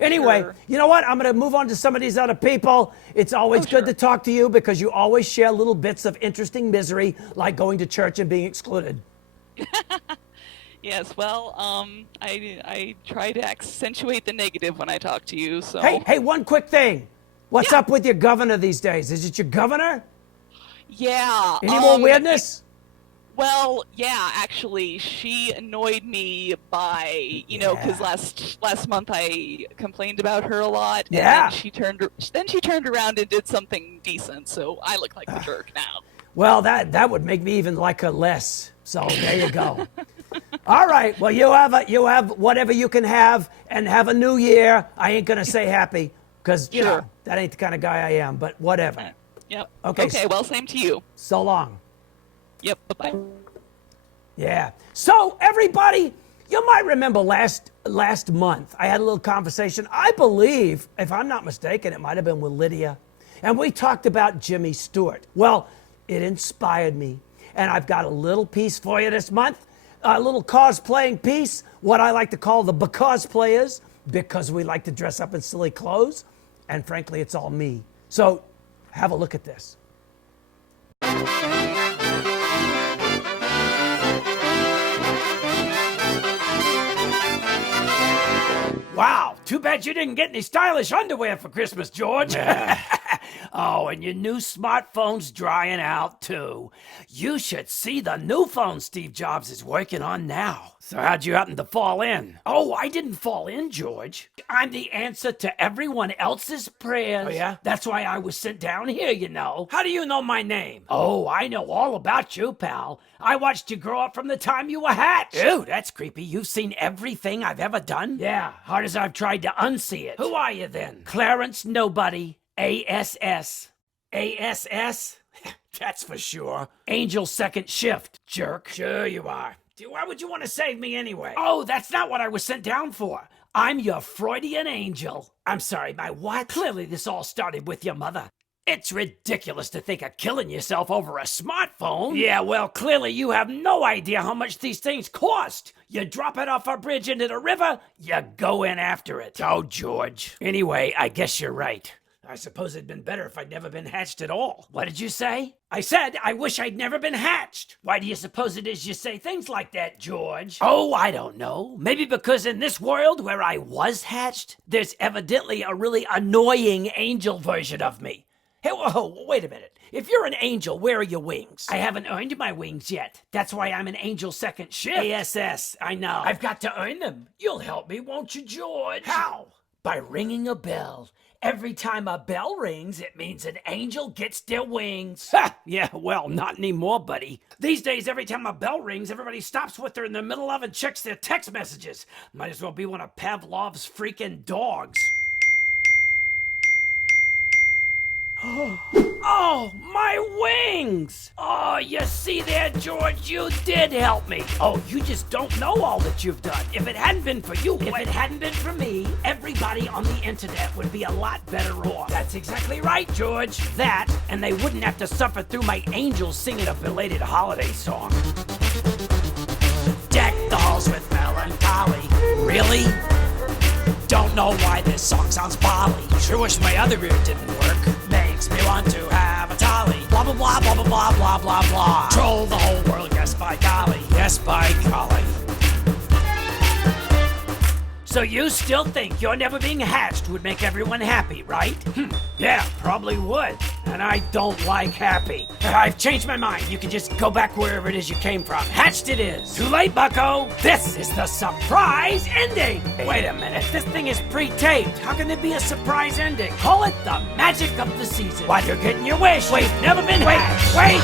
Anyway, Sure. You know what? I'm going to move on to some of these other people. It's always good to talk to you because you always share little bits of interesting misery, like going to church and being excluded. Yes, well, I try to accentuate the negative when I talk to you, so... Hey, one quick thing. What's up with your governor these days? Is it your governor? Yeah. Any more weirdness? Well, yeah, actually, she annoyed me by, because last month I complained about her a lot. Yeah. And then she turned around and did something decent, so I look like the jerk now. Well, that would make me even like her less. So there you go. All right. Well, you have whatever you can have, and have a new year. I ain't gonna say happy because that ain't the kind of guy I am. But whatever. Yep. Okay. Well, same to you. So long. Yep. Bye-bye. Yeah. So everybody, you might remember last month I had a little conversation. I believe, if I'm not mistaken, it might have been with Lydia, and we talked about Jimmy Stewart. Well, it inspired me. And I've got a little piece for you this month, a little cosplaying piece, what I like to call the cosplayers, because we like to dress up in silly clothes. And frankly, it's all me. So have a look at this. Wow, too bad you didn't get any stylish underwear for Christmas, George. Oh, and your new smartphone's drying out, too. You should see the new phone Steve Jobs is working on now. So how'd you happen to fall in? Oh, I didn't fall in, George. I'm the answer to everyone else's prayers. Oh, yeah? That's why I was sent down here, you know. How do you know my name? Oh, I know all about you, pal. I watched you grow up from the time you were hatched. Ew, that's creepy. You've seen everything I've ever done? Yeah, hard as I've tried to unsee it. Who are you then? Clarence Nobody. ASS. ASS? That's for sure. Angel Second Shift, jerk. Sure you are. Why would you want to save me anyway? Oh, that's not what I was sent down for. I'm your Freudian angel. I'm sorry, my what? Clearly this all started with your mother. It's ridiculous to think of killing yourself over a smartphone. Yeah, well, clearly you have no idea how much these things cost. You drop it off a bridge into the river, you go in after it. Oh, George. Anyway, I guess you're right. I suppose it'd been better if I'd never been hatched at all. What did you say? I said I wish I'd never been hatched. Why do you suppose it is you say things like that, George? Oh, I don't know. Maybe because in this world where I was hatched, there's evidently a really annoying angel version of me. Hey, whoa, wait a minute. If you're an angel, where are your wings? I haven't earned my wings yet. That's why I'm an angel second shift. ASS, I know. I've got to earn them. You'll help me, won't you, George? How? By ringing a bell. Every time a bell rings, it means an angel gets their wings. Ha! Yeah, well, not anymore, buddy. These days, every time a bell rings, everybody stops what they're in the middle of and checks their text messages. Might as well be one of Pavlov's freaking dogs. Oh, my wings! Oh, you see there, George, you did help me. Oh, you just don't know all that you've done. If it hadn't been for you, if it hadn't been for me, everybody on the internet would be a lot better off. That's exactly right, George. That, and they wouldn't have to suffer through my angels singing a belated holiday song. Deck the halls with melancholy. Really? Don't know why this song sounds poly. Sure wish my other ear didn't work. Makes me want to have a tolly. Blah, blah, blah, blah, blah, blah, blah, blah, blah. Troll the whole world, yes, by golly. Yes, by golly. So you still think your never being hatched would make everyone happy, right? Yeah, probably would. And I don't like happy. I've changed my mind. You can just go back wherever it is you came from. Hatched it is. Too late, bucko. This is the surprise ending. Wait a minute. This thing is pre-taped. How can there be a surprise ending? Call it the magic of the season. While you're getting your wish. Wait, never been hatched. Wait.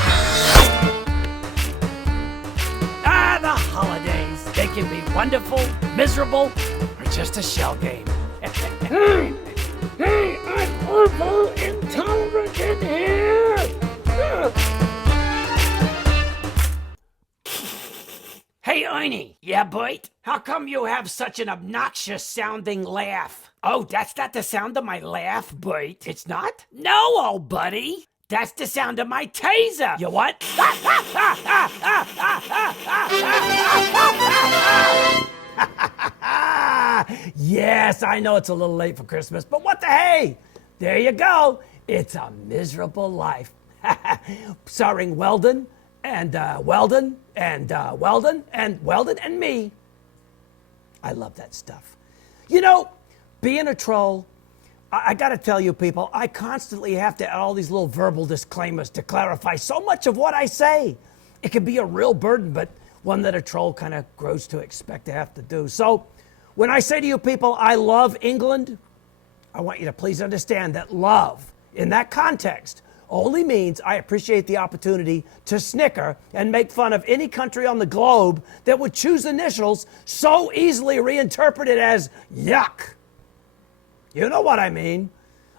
Ah, the holidays. They can be wonderful, miserable, or just a shell game. Hey, I'm herbal intolerant in here. Hey, Ernie. Yeah, Bert? How come you have such an obnoxious sounding laugh? Oh, that's not the sound of my laugh, Bert. It's not? No, old buddy. That's the sound of my taser. You what? Yes, I know it's a little late for Christmas, but what the hey? There you go. It's a miserable life. Starring Weldon and Weldon and Weldon and Weldon and me. I love that stuff. You know, being a troll, I gotta tell you people, I constantly have to add all these little verbal disclaimers to clarify so much of what I say. It can be a real burden, but one that a troll kind of grows to expect to have to do. So when I say to you people, I love England, I want you to please understand that love in that context only means I appreciate the opportunity to snicker and make fun of any country on the globe that would choose initials so easily reinterpreted as yuck. You know what I mean.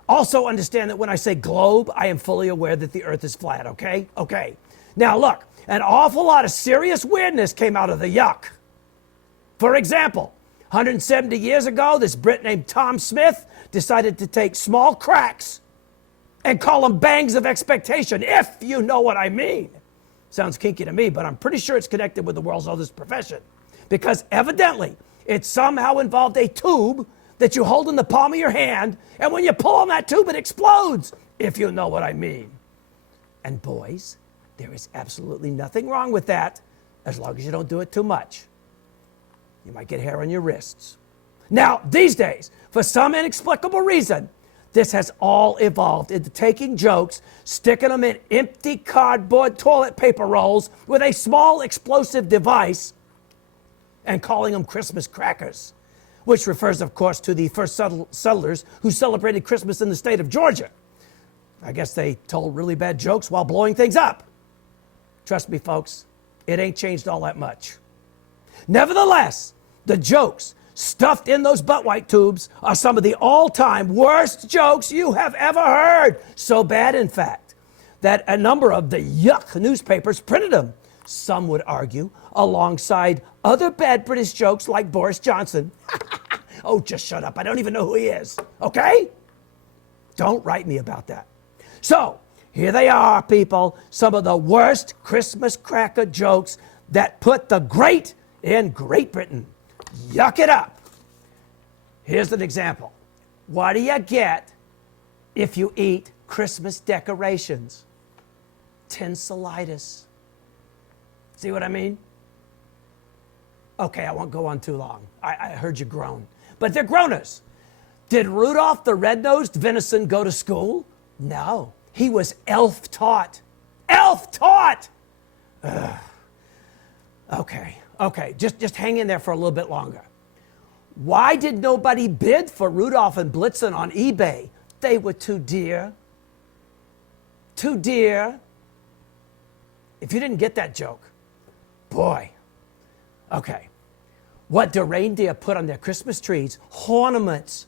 Also understand that when I say globe, I am fully aware that the earth is flat, okay? Okay. Now look, an awful lot of serious weirdness came out of the yuck. For example, 170 years ago, this Brit named Tom Smith decided to take small cracks and call them bangs of expectation, if you know what I mean. Sounds kinky to me, but I'm pretty sure it's connected with the world's oldest profession, because evidently it somehow involved a tube that you hold in the palm of your hand, and when you pull on that tube, it explodes, if you know what I mean. And boys, there is absolutely nothing wrong with that, as long as you don't do it too much. You might get hair on your wrists. Now, these days, for some inexplicable reason, this has all evolved into taking jokes, sticking them in empty cardboard toilet paper rolls with a small explosive device, and calling them Christmas crackers, which refers, of course, to the first settlers who celebrated Christmas in the state of Georgia. I guess they told really bad jokes while blowing things up. Trust me, folks, it ain't changed all that much. Nevertheless, the jokes stuffed in those butt white tubes are some of the all-time worst jokes you have ever heard. So bad, in fact, that a number of the yuck newspapers printed them, some would argue, alongside other bad British jokes like Boris Johnson. Oh, just shut up. I don't even know who he is, okay? Don't write me about that. So, here they are, people, some of the worst Christmas cracker jokes that put the great in Great Britain. Yuck it up. Here's an example. What do you get if you eat Christmas decorations? Tinselitis. See what I mean? Okay, I won't go on too long. I heard you groan. But they're groaners. Did Rudolph the Red-Nosed Venison go to school? No. He was elf-taught. Elf-taught! Okay, just hang in there for a little bit longer. Why did nobody bid for Rudolph and Blitzen on eBay? They were too dear. Too dear. If you didn't get that joke, boy. Okay. What do reindeer put on their Christmas trees? Ornaments.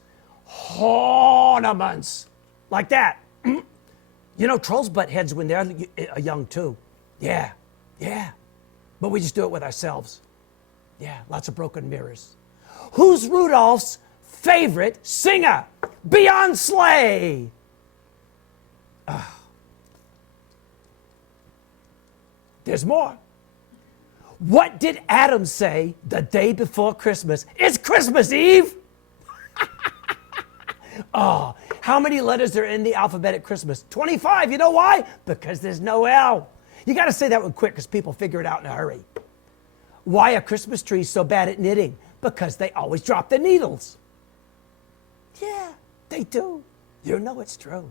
Ornaments. Like that. You know, trolls butt heads when they're young too. Yeah. But we just do it with ourselves. Yeah, lots of broken mirrors. Who's Rudolph's favorite singer? Beyonce. There's more. What did Adam say the day before Christmas? It's Christmas Eve. Oh, how many letters are in the alphabet at Christmas? 25. You know why? Because there's no L. You got to say that one quick because people figure it out in a hurry. Why are Christmas trees so bad at knitting? Because they always drop the needles. Yeah, they do. You know it's true.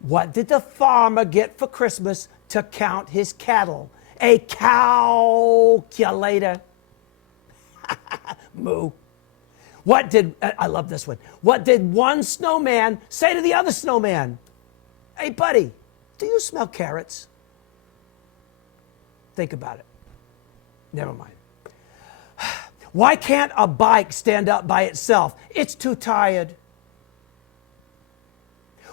What did the farmer get for Christmas to count his cattle? A calculator. Moo. I love this one. What did one snowman say to the other snowman? Hey, buddy, do you smell carrots? Think about it. Never mind. Why can't a bike stand up by itself? It's too tired.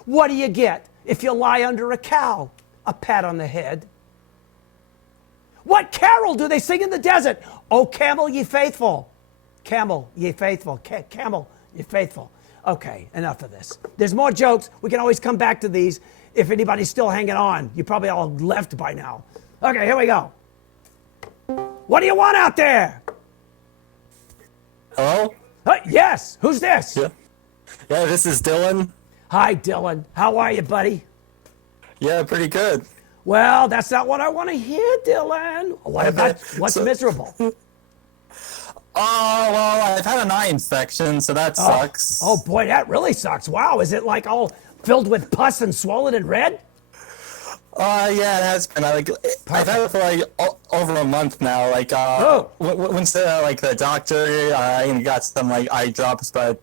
What do you get if you lie under a cow? A pat on the head. What carol do they sing in the desert? Oh, camel, ye faithful. Camel, ye faithful. Camel, ye faithful. Okay, enough of this. There's more jokes. We can always come back to these if anybody's still hanging on. You probably all left by now. Okay, here we go. What do you want out there? Hello? Yes, who's this? Yeah, this is Dylan. Hi, Dylan. How are you, buddy? Yeah, pretty good. Well, that's not what I want to hear, Dylan. What's miserable? Oh, well, I've had an eye infection, so that sucks. Oh, boy, that really sucks. Wow, is it like all filled with pus and swollen and red? Yeah, it has been. I've had it for over a month now. Went to the doctor, I got some eye drops, but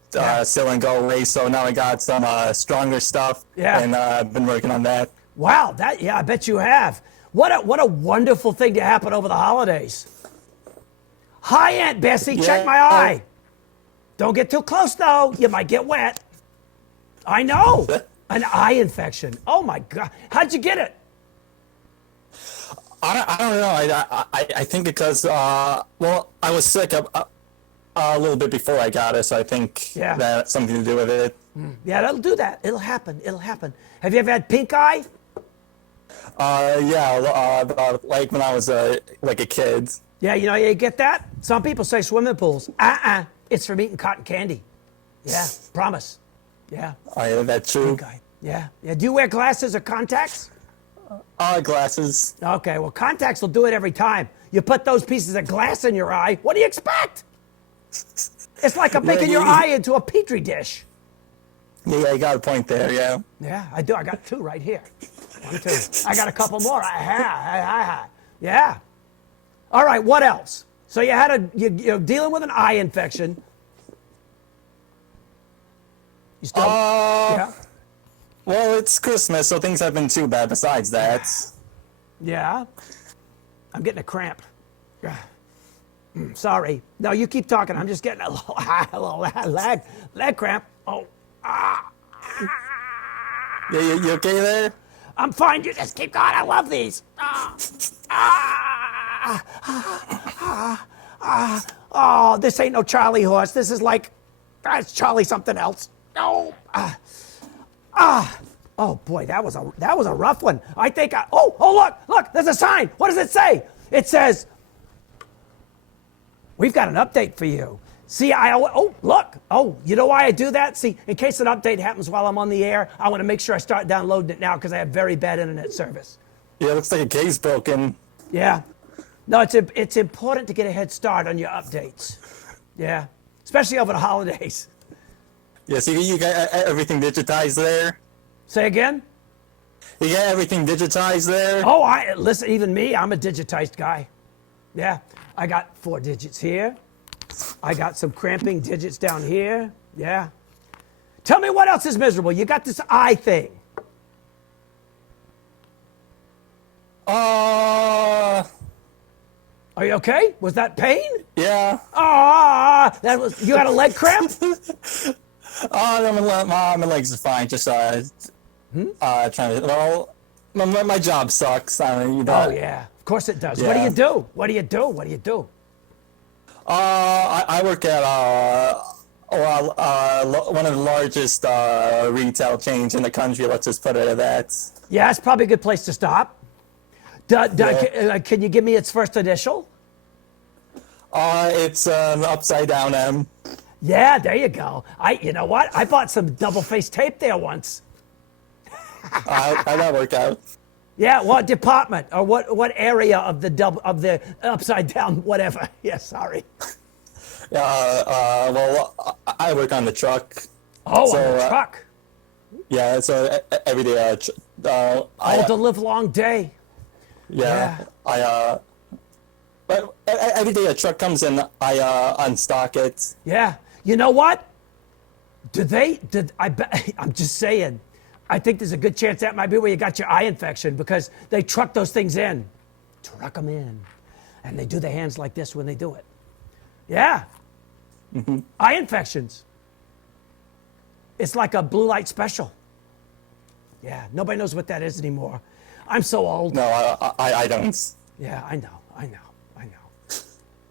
still didn't go away. So now I got some stronger stuff, and I've been working on that. Wow, I bet you have. What a wonderful thing to happen over the holidays. Hi, Aunt Bessie, check my eye. Don't get too close though, you might get wet. I know, an eye infection. Oh my God, how'd you get it? I don't know. I think because I was sick. a little bit before I got it, so I think that had something to do with it. Yeah, that'll do that. It'll happen. It'll happen. Have you ever had pink eye? Like when I was like a kid. Yeah, you get that? Some people say swimming pools. It's from eating cotton candy. Yeah, promise. Yeah. Oh, yeah, that's true. Pink eye. Yeah. Do you wear glasses or contacts? Glasses. Okay, well, contacts will do it every time. You put those pieces of glass in your eye, what do you expect? It's like I'm making your eye into a petri dish. Yeah, you got a point there, yeah. Yeah, I do. I got 2 right here. 1, 2. I got a couple more. Yeah. All right, what else? So you're dealing with an eye infection. You still? Yeah. Well, it's Christmas, so things haven't been too bad besides that. Yeah. I'm getting a cramp. Sorry. No, you keep talking. I'm just getting a little leg cramp. Oh. Yeah, you okay there? I'm fine. You just keep going. I love these. Oh, this ain't no Charlie horse. This is like, it's Charlie something else. Oh. Oh boy, that was a rough one. I think look, there's a sign. What does it say? It says, we've got an update for you. See, look. Oh, you know why I do that? See, in case an update happens while I'm on the air, I want to make sure I start downloading it now because I have very bad internet service. Yeah, it looks like a case's broken. Yeah. No, it's important to get a head start on your updates. Yeah. Especially over the holidays. Yeah, so you got everything digitized there? Say again? You got everything digitized there? Oh, listen, even me, I'm a digitized guy. Yeah. I got 4 digits here. I got some cramping digits down here. Yeah. Tell me what else is miserable. You got this eye thing. Uh, Are you okay? Was that pain? Yeah. That was. You got a leg cramp? My legs are fine. Just trying to. Well, my job sucks. Oh yeah, of course it does. Yeah. What do you do? What do you do? What do you do? I work at one of the largest retail chains in the country. Let's just put it at that. Yeah, it's probably a good place to stop. Can you give me its first initial? It's an upside down M. Yeah, there you go. You know what? I bought some double-faced tape there once. How'd that work out? Yeah, what department or what area of the upside down whatever? Yeah, sorry. Well, I work on the truck. Oh, on the truck. Yeah, so every day. The live long day. Yeah. But every day a truck comes in, I unstock it. Yeah. You know what? I'm just saying. I think there's a good chance that might be where you got your eye infection because they truck those things in. Truck them in. And they do their hands like this when they do it. Yeah. Mm-hmm. Eye infections. It's like a blue light special. Yeah. Nobody knows what that is anymore. I'm so old. No, I don't. Yeah, I know.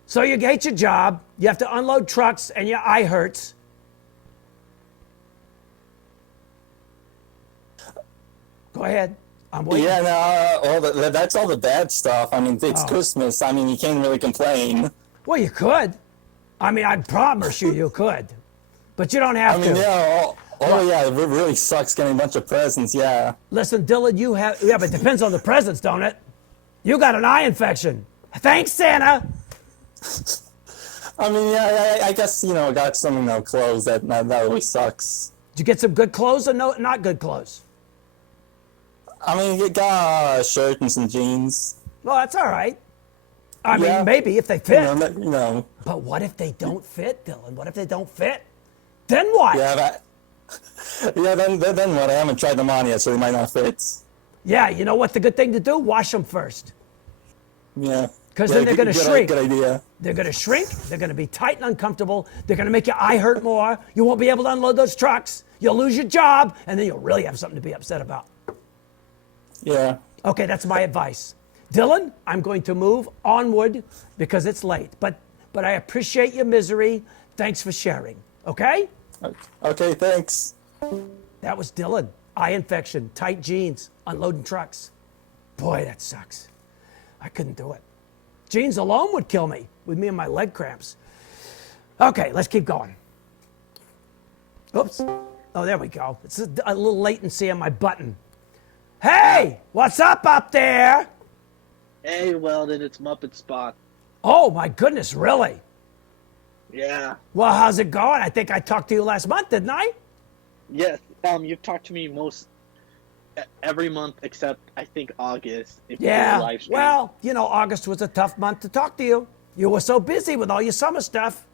So you hate your job. You have to unload trucks and your eye hurts. Go ahead. I'm waiting. Yeah, no, that's all the bad stuff. I mean, it's Christmas. I mean, you can't really complain. Well, you could. I mean, I promise you could. But you don't have to. Yeah, it really sucks getting a bunch of presents, yeah. Listen, Dylan, but it depends on the presents, don't it? You got an eye infection. Thanks, Santa. I mean, yeah, I guess, I got some, clothes that really sucks. Did you get some good clothes or not good clothes? I mean, you got a shirt and some jeans. Well, that's all right. I mean, maybe if they fit. But what if they don't fit, Dylan? What if they don't fit? Then what? Then what? I haven't tried them on yet, so they might not fit. Yeah, you know what the good thing to do? Wash them first. Yeah. Because then they're going to shrink. Good idea. They're going to shrink. They're going to be tight and uncomfortable. They're going to make your eye hurt more. You won't be able to unload those trucks. You'll lose your job, and then you'll really have something to be upset about. Yeah. Okay, that's my advice. Dylan, I'm going to move onward because it's late. But but I appreciate your misery. Thanks for sharing. Okay? Okay, thanks. That was Dylan. Eye infection, tight jeans, unloading trucks. Boy, that sucks. I couldn't do it. Jeans alone would kill me with me and my leg cramps. Okay, let's keep going. Oops. Oh, there we go. It's a little latency on my button. Hey, what's up there? Hey, Weldon, it's Muppet Spot. Oh, my goodness, really? Yeah. Well, how's it going? I think I talked to you last month, didn't I? Yes, you've talked to me every month except, I think, August. If you do a live stream. Well, you know, August was a tough month to talk to you. You were so busy with all your summer stuff.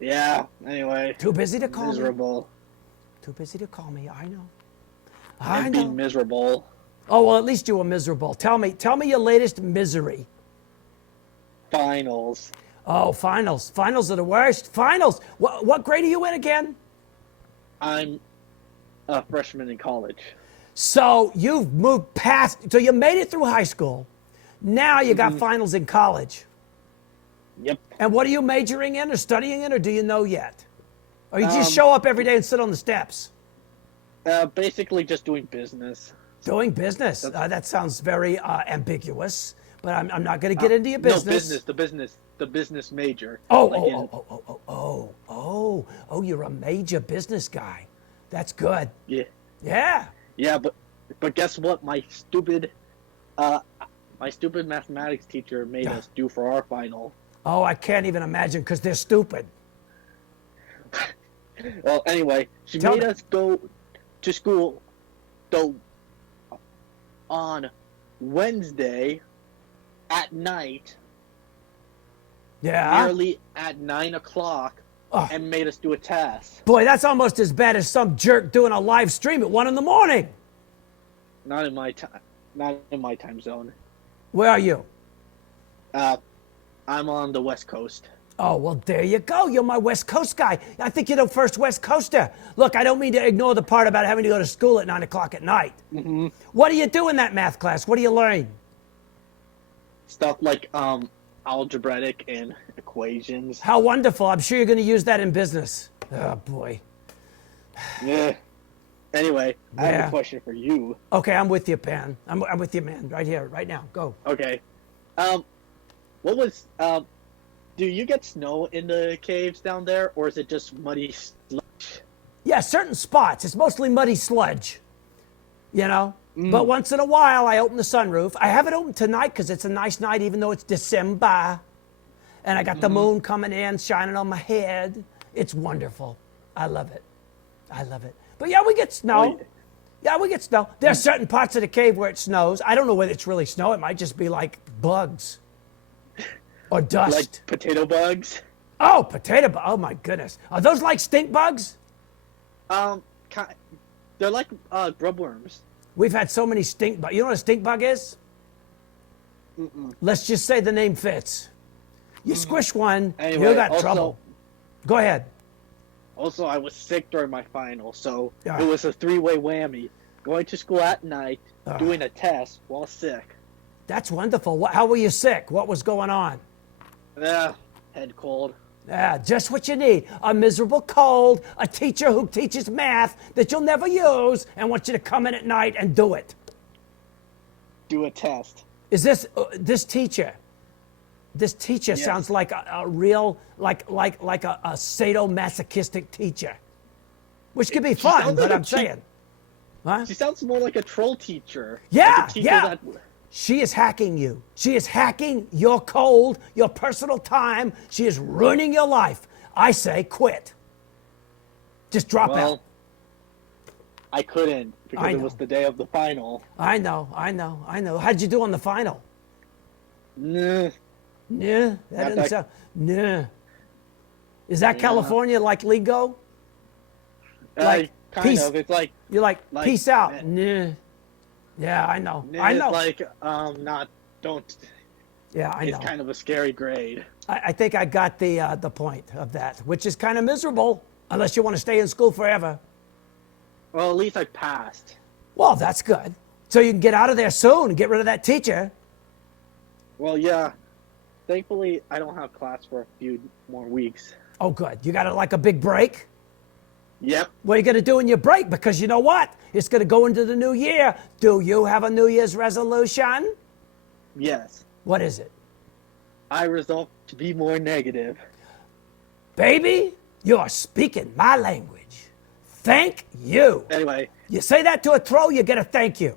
Yeah, anyway. Too busy to call miserable. me. Too busy to call me, I know. I've been miserable. Oh, well, at least you were miserable. Tell me your latest misery. Finals. Oh, finals. Finals are the worst. Finals. What grade are you in again? I'm a freshman in college. So you've moved past, so you made it through high school. Now you got finals in college. Yep. And what are you majoring in or studying in, or do you know yet? Or you just show up every day and sit on the steps? Basically just doing business. Doing business. That sounds very ambiguous, but I'm not going to get into your business. No, the business major. Oh, you're a major business guy. That's good. Yeah. Yeah. Yeah, but guess what? My stupid mathematics teacher made us do for our final. Oh, I can't even imagine because they're stupid. Well, anyway, she made us go to school on Wednesday at night. Yeah. Nearly at 9 o'clock, and made us do a test. Boy, that's almost as bad as some jerk doing a live stream at 1 a.m. Not in my time. Not in my time zone. Where are you? I'm on the West Coast. Oh, well, there you go. You're my West Coast guy. I think you're the first West Coaster. Look, I don't mean to ignore the part about having to go to school at 9 o'clock at night. Mm-hmm. What do you do in that math class? What do you learn? Stuff like algebraic and equations. How wonderful. I'm sure you're going to use that in business. Oh, boy. Yeah. Anyway, I have a question for you. Okay, I'm with you, Pan. I'm with you, man. Right here, right now. Go. Okay. Do you get snow in the caves down there, or is it just muddy sludge? Yeah, certain spots. It's mostly muddy sludge, you know? But once in a while, I open the sunroof. I have it open tonight because it's a nice night, even though it's December. And I got the moon coming in, shining on my head. It's wonderful. I love it. I love it. But yeah, we get snow. Yeah, we get snow. There are certain parts of the cave where it snows. I don't know whether it's really snow. It might just be like bugs. Or dust. Like potato bugs? Oh, potato bugs. Oh, my goodness. Are those like stink bugs? They're like grub worms. We've had so many stink bugs. You know what a stink bug is? Let's just say the name fits. You squish one, anyway, you got trouble. Go ahead. Also, I was sick during my final, so it was a three-way whammy. Going to school at night, doing a test while sick. That's wonderful. How were you sick? What was going on? Head cold. Yeah, just what you need. A miserable cold, a teacher who teaches math that you'll never use and wants you to come in at night and do it. Do a test. Is this teacher? This teacher sounds like a real, like a sadomasochistic teacher, which could be fun, but I'm saying. Huh? She sounds more like a troll teacher. Yeah, like a teacher that... She is hacking you. She is hacking your cold, your personal time. She is ruining your life. I say quit. Just drop out. I couldn't because it was the day of the final. I know. How'd you do on the final? Nah. That didn't sound... Nah. Is that California like lingo? Like, kind of. It's like... You're like peace out. Nah. Yeah, I know. It's like, don't. Yeah, I know. It's kind of a scary grade. I think I got the point of that, which is kind of miserable, unless you want to stay in school forever. Well, at least I passed. Well, that's good. So you can get out of there soon and get rid of that teacher. Well, yeah. Thankfully, I don't have class for a few more weeks. Oh, good. You got a big break? Yep. What are you going to do in your break? Because you know what? It's going to go into the new year. Do you have a New Year's resolution? Yes. What is it? I resolve to be more negative. Baby, you are speaking my language. Thank you. Anyway. You say that to a troll, you get a thank you.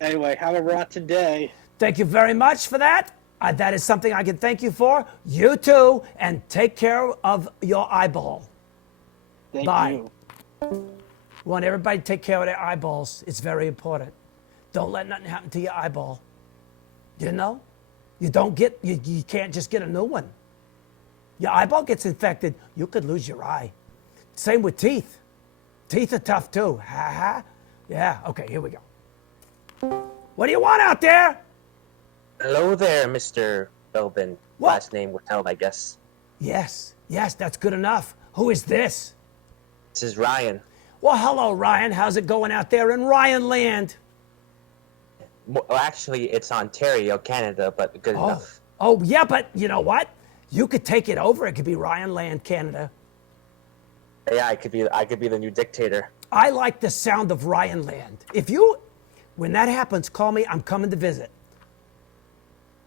Anyway, have a rotten day. Thank you very much for that. That is something I can thank you for. You too. And take care of your eyeball. Thank Bye. you. Want everybody to take care of their eyeballs. It's very important. Don't let nothing happen to your eyeball. You know? You can't just get a new one. Your eyeball gets infected, you could lose your eye. Same with teeth. Teeth are tough too. Ha ha. Yeah, okay, here we go. What do you want out there? Hello there, Mr. Belbin. What? Last name withheld, I guess. Yes, that's good enough. Who is this? This is Ryan. Well, hello, Ryan. How's it going out there in Ryan land? Well, actually, it's Ontario, Canada, but good enough. Oh, yeah, but you know what? You could take it over. It could be Ryan land, Canada. Yeah, I could be the new dictator. I like the sound of Ryan land. When that happens, call me. I'm coming to visit.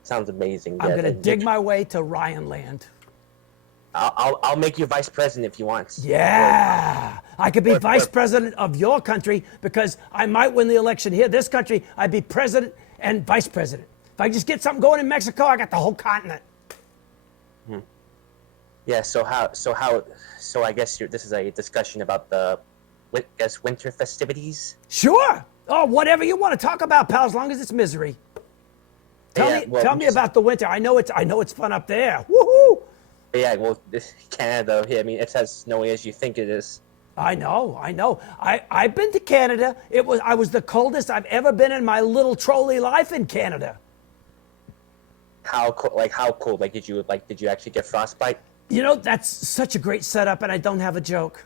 Sounds amazing. I'm gonna dig my way to Ryan land. I'll make you vice president if you want. Yeah, I could be vice president of your country because I might win the election here. This country, I'd be president and vice president. If I just get something going in Mexico, I got the whole continent. Yeah. So I guess this is a discussion about the, winter festivities. Sure. Oh, whatever you want to talk about, pal, as long as it's misery. Tell me about the winter. I know it's fun up there. Woohoo! Yeah, well, Canada, I mean, it's as snowy as you think it is. I know. I've been to Canada. I was the coldest I've ever been in my little trolley life in Canada. How cold? Like, did you actually get frostbite? You know, that's such a great setup, and I don't have a joke.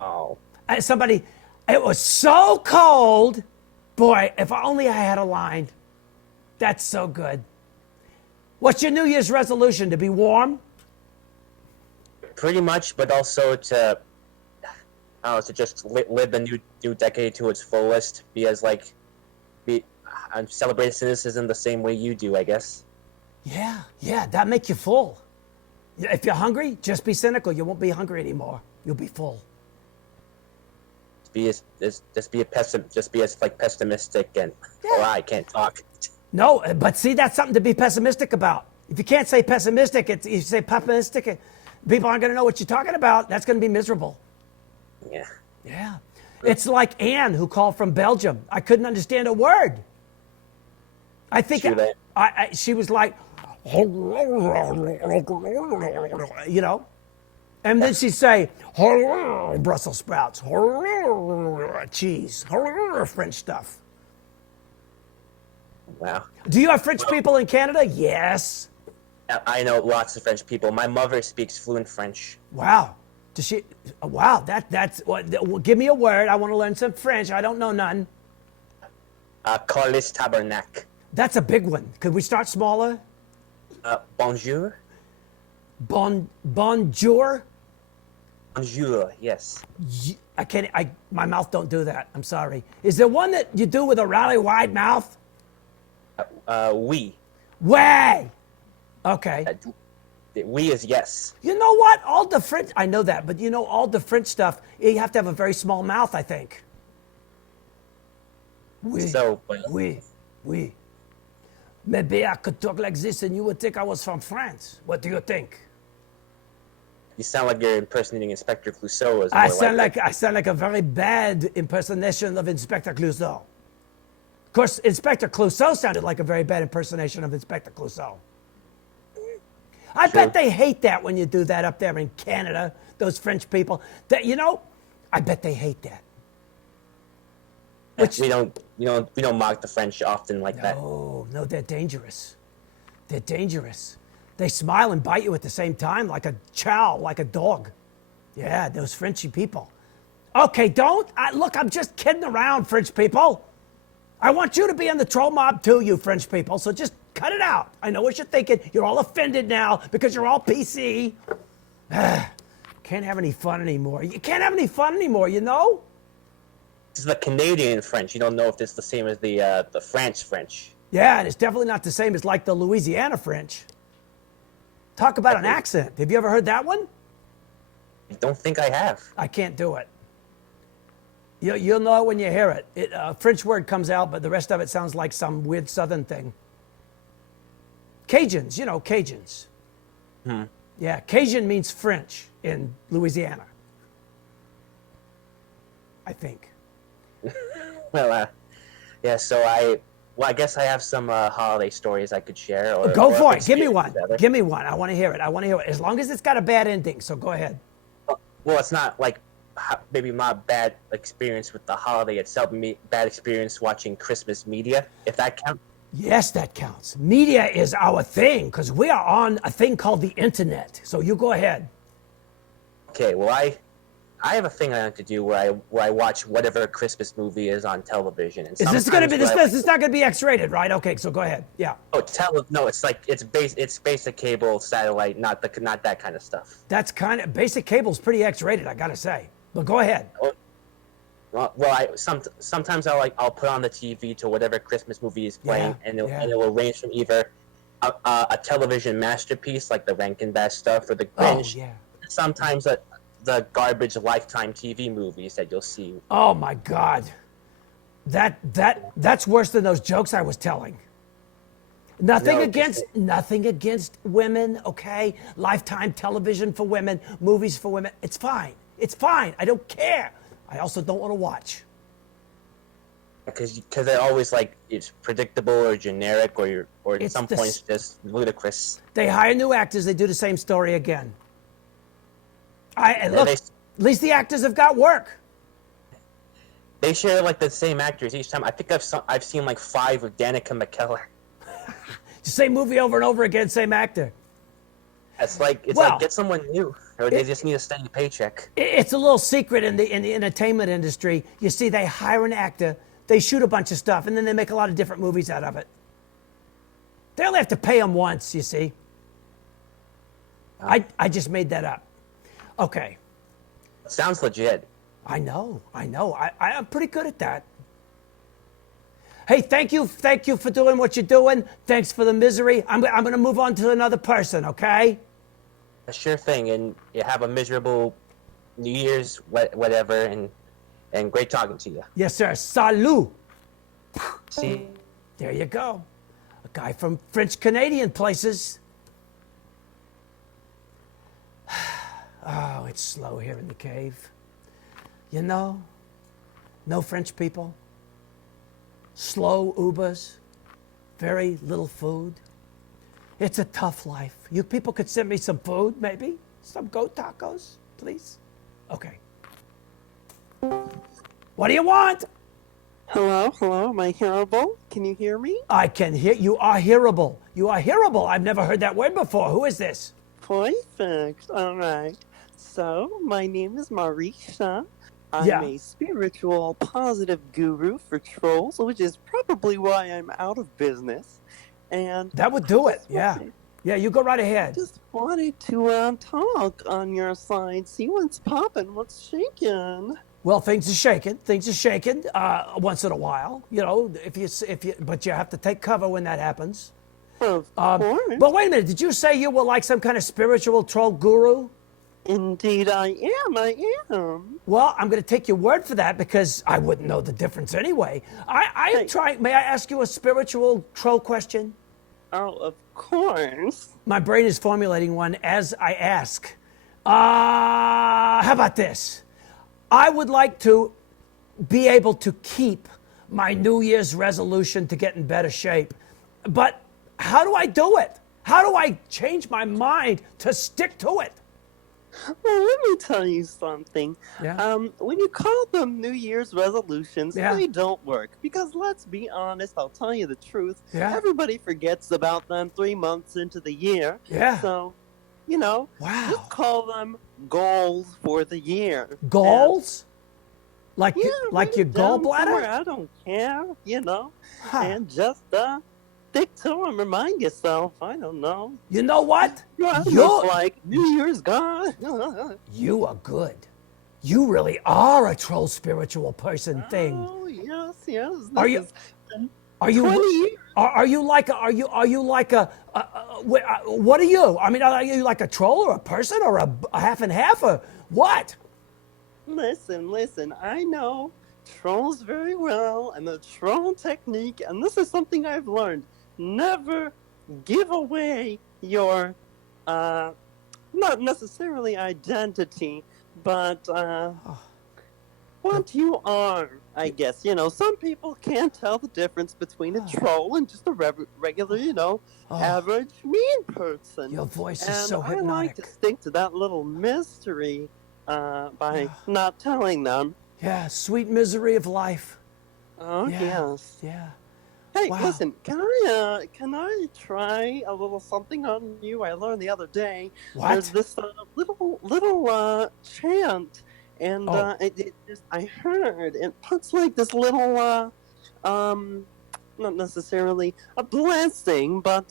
Oh. It was so cold. Boy, if only I had a line. That's so good. What's your New Year's resolution? To be warm? Pretty much, but also to just live the new decade to its fullest. Celebrate cynicism the same way you do, I guess. Yeah, that make you full. If you're hungry, just be cynical. You won't be hungry anymore. You'll be full. Just be as pessimistic and I can't talk. No, but see, that's something to be pessimistic about. If you can't say pessimistic, if you say pessimistic, people aren't going to know what you're talking about. That's going to be miserable. Yeah. Yeah. It's like Anne, who called from Belgium. I couldn't understand a word. I think she was like, you know, and then she'd say, Brussels sprouts, cheese, French stuff. Wow. Do you have French people in Canada? Yes. I know lots of French people. My mother speaks fluent French. Wow. Does she? Wow. That's. Give me a word. I want to learn some French. I don't know none. Carlis Tabernac. That's a big one. Could we start smaller? Bonjour. Bonjour. Bonjour. Yes. I can't. My mouth don't do that. I'm sorry. Is there one that you do with a really wide mouth? Oui. Way. Okay. Oui is yes. You know what? All the French, I know that, but you know, all the French stuff, you have to have a very small mouth, I think. Oui. So, oui. Maybe I could talk like this and you would think I was from France. What do you think? You sound like you're impersonating Inspector Clouseau. I sound like a very bad impersonation of Inspector Clouseau. Of course, Inspector Clouseau sounded like a very bad impersonation of Inspector Clouseau. I bet they hate that when you do that up there in Canada, those French people. I bet they hate that. We don't mock the French often like that. No, they're dangerous. They're dangerous. They smile and bite you at the same time like a chow, like a dog. Yeah, those Frenchy people. Okay, look, I'm just kidding around, French people. I want you to be in the troll mob too, you French people. So just Cut it out. I know what you're thinking. You're all offended now because you're all PC. Can't have any fun anymore. You can't have any fun anymore, you know? This is the Canadian French. You don't know if it's the same as the French. Yeah, and it's definitely not the same as like the Louisiana French. Talk about an accent. Have you ever heard that one? I don't think I have. I can't do it. You'll know it when you hear it. A French word comes out, but the rest of it sounds like some weird Southern thing. Cajuns, you know, Cajuns. Yeah, Cajun means French in Louisiana. I think. Well, yeah, so I guess I have some holiday stories I could share. Go for it. Give me one. Give me one. I want to hear it. As long as it's got a bad ending, so go ahead. Well, it's not like maybe my bad experience with the holiday itself, bad experience watching Christmas media, if that counts. Yes, that counts. Media is our thing because we are on a thing called the internet. So you go ahead. Okay, well, I have a thing I like to do where I watch whatever Christmas movie is on television. And is this going to be this is not going to be X-rated, right? Okay, so go ahead. Yeah. No, it's like it's basic cable satellite, not that kind of stuff. That's kind of basic cable's pretty X-rated, I got to say. But go ahead. Well, sometimes I'll put on the TV to whatever Christmas movie is playing, and it will range from either a television masterpiece like the Rankin Bass stuff or the Grinch. Sometimes the garbage Lifetime TV movies that you'll see. Oh my God, that's worse than those jokes I was telling. Nothing against women, okay? Lifetime television for women, movies for women. It's fine. It's fine. I don't care. I also don't want to watch. Because they're always like it's predictable or generic or at some points just ludicrous. They hire new actors. They do the same story again. Look, at least the actors have got work. They share like the same actors each time. I think I've seen like 5 of Danica McKellar. Same movie over and over again, same actor. It's like get someone new, or they just need a steady paycheck. It's a little secret in the entertainment industry. You see, they hire an actor, they shoot a bunch of stuff, and then they make a lot of different movies out of it. They only have to pay them once, you see. I just made that up. Okay. Sounds legit. I know. I'm pretty good at that. Hey, thank you for doing what you're doing. Thanks for the misery. I'm going to move on to another person, okay? A sure thing, and you have a miserable New Year's, whatever, and great talking to you. Yes, sir. Salut. See? There you go. A guy from French-Canadian places. Oh, it's slow here in the cave. You know, no French people. Slow Ubers, very little food. It's a tough life. You people could send me some food, maybe? Some goat tacos, please? Okay. What do you want? Hello, am I hearable? Can you hear me? I can hear you. Are hearable. You are hearable. I've never heard that word before. Who is this? Perfect. All right. So, my name is Marissa. I'm a spiritual positive guru for trolls, which is probably why I'm out of business. And that would do it. Yeah, you go right ahead. Just wanted to talk on your side, see what's popping, what's shaking. Well, things are shaking. Once in a while, you know. But you have to take cover when that happens. Of course. But wait a minute. Did you say you were like some kind of spiritual troll guru? Indeed I am. Well, I'm going to take your word for that because I wouldn't know the difference anyway. I'm trying. May I ask you a spiritual troll question? Oh, of course. My brain is formulating one as I ask. How about this? I would like to be able to keep my New Year's resolution to get in better shape. But how do I do it? How do I change my mind to stick to it? Well, let me tell you something. Yeah. When you call them New Year's resolutions, they don't work. Because let's be honest, I'll tell you the truth. Yeah. Everybody forgets about them 3 months into the year. Yeah. So, you know, just call them goals for the year. Goals? And, like your gallbladder? I don't care, you know. Huh. And just stick to them. Remind yourself. I don't know. You know what? You're like New Year's gone. You are good. You really are a troll spiritual person thing. Oh yes. Are you? Are you? 20 years. Are you like a? Are you like a? What are you? I mean, are you like a troll or a person or a half and half or what? Listen. I know trolls very well and the troll technique, and this is something I've learned. Never give away your, not necessarily identity, but what you are, I guess. You know, some people can't tell the difference between a troll and just a regular, average mean person. Your voice is and so hypnotic. I like to stick to that little mystery by not telling them. Yeah, sweet misery of life. Oh, yes. Yeah. Hey, Wow. listen, can I try a little something on you? I learned the other day. What? There's this little chant, and I heard it puts like this little not necessarily a blessing, but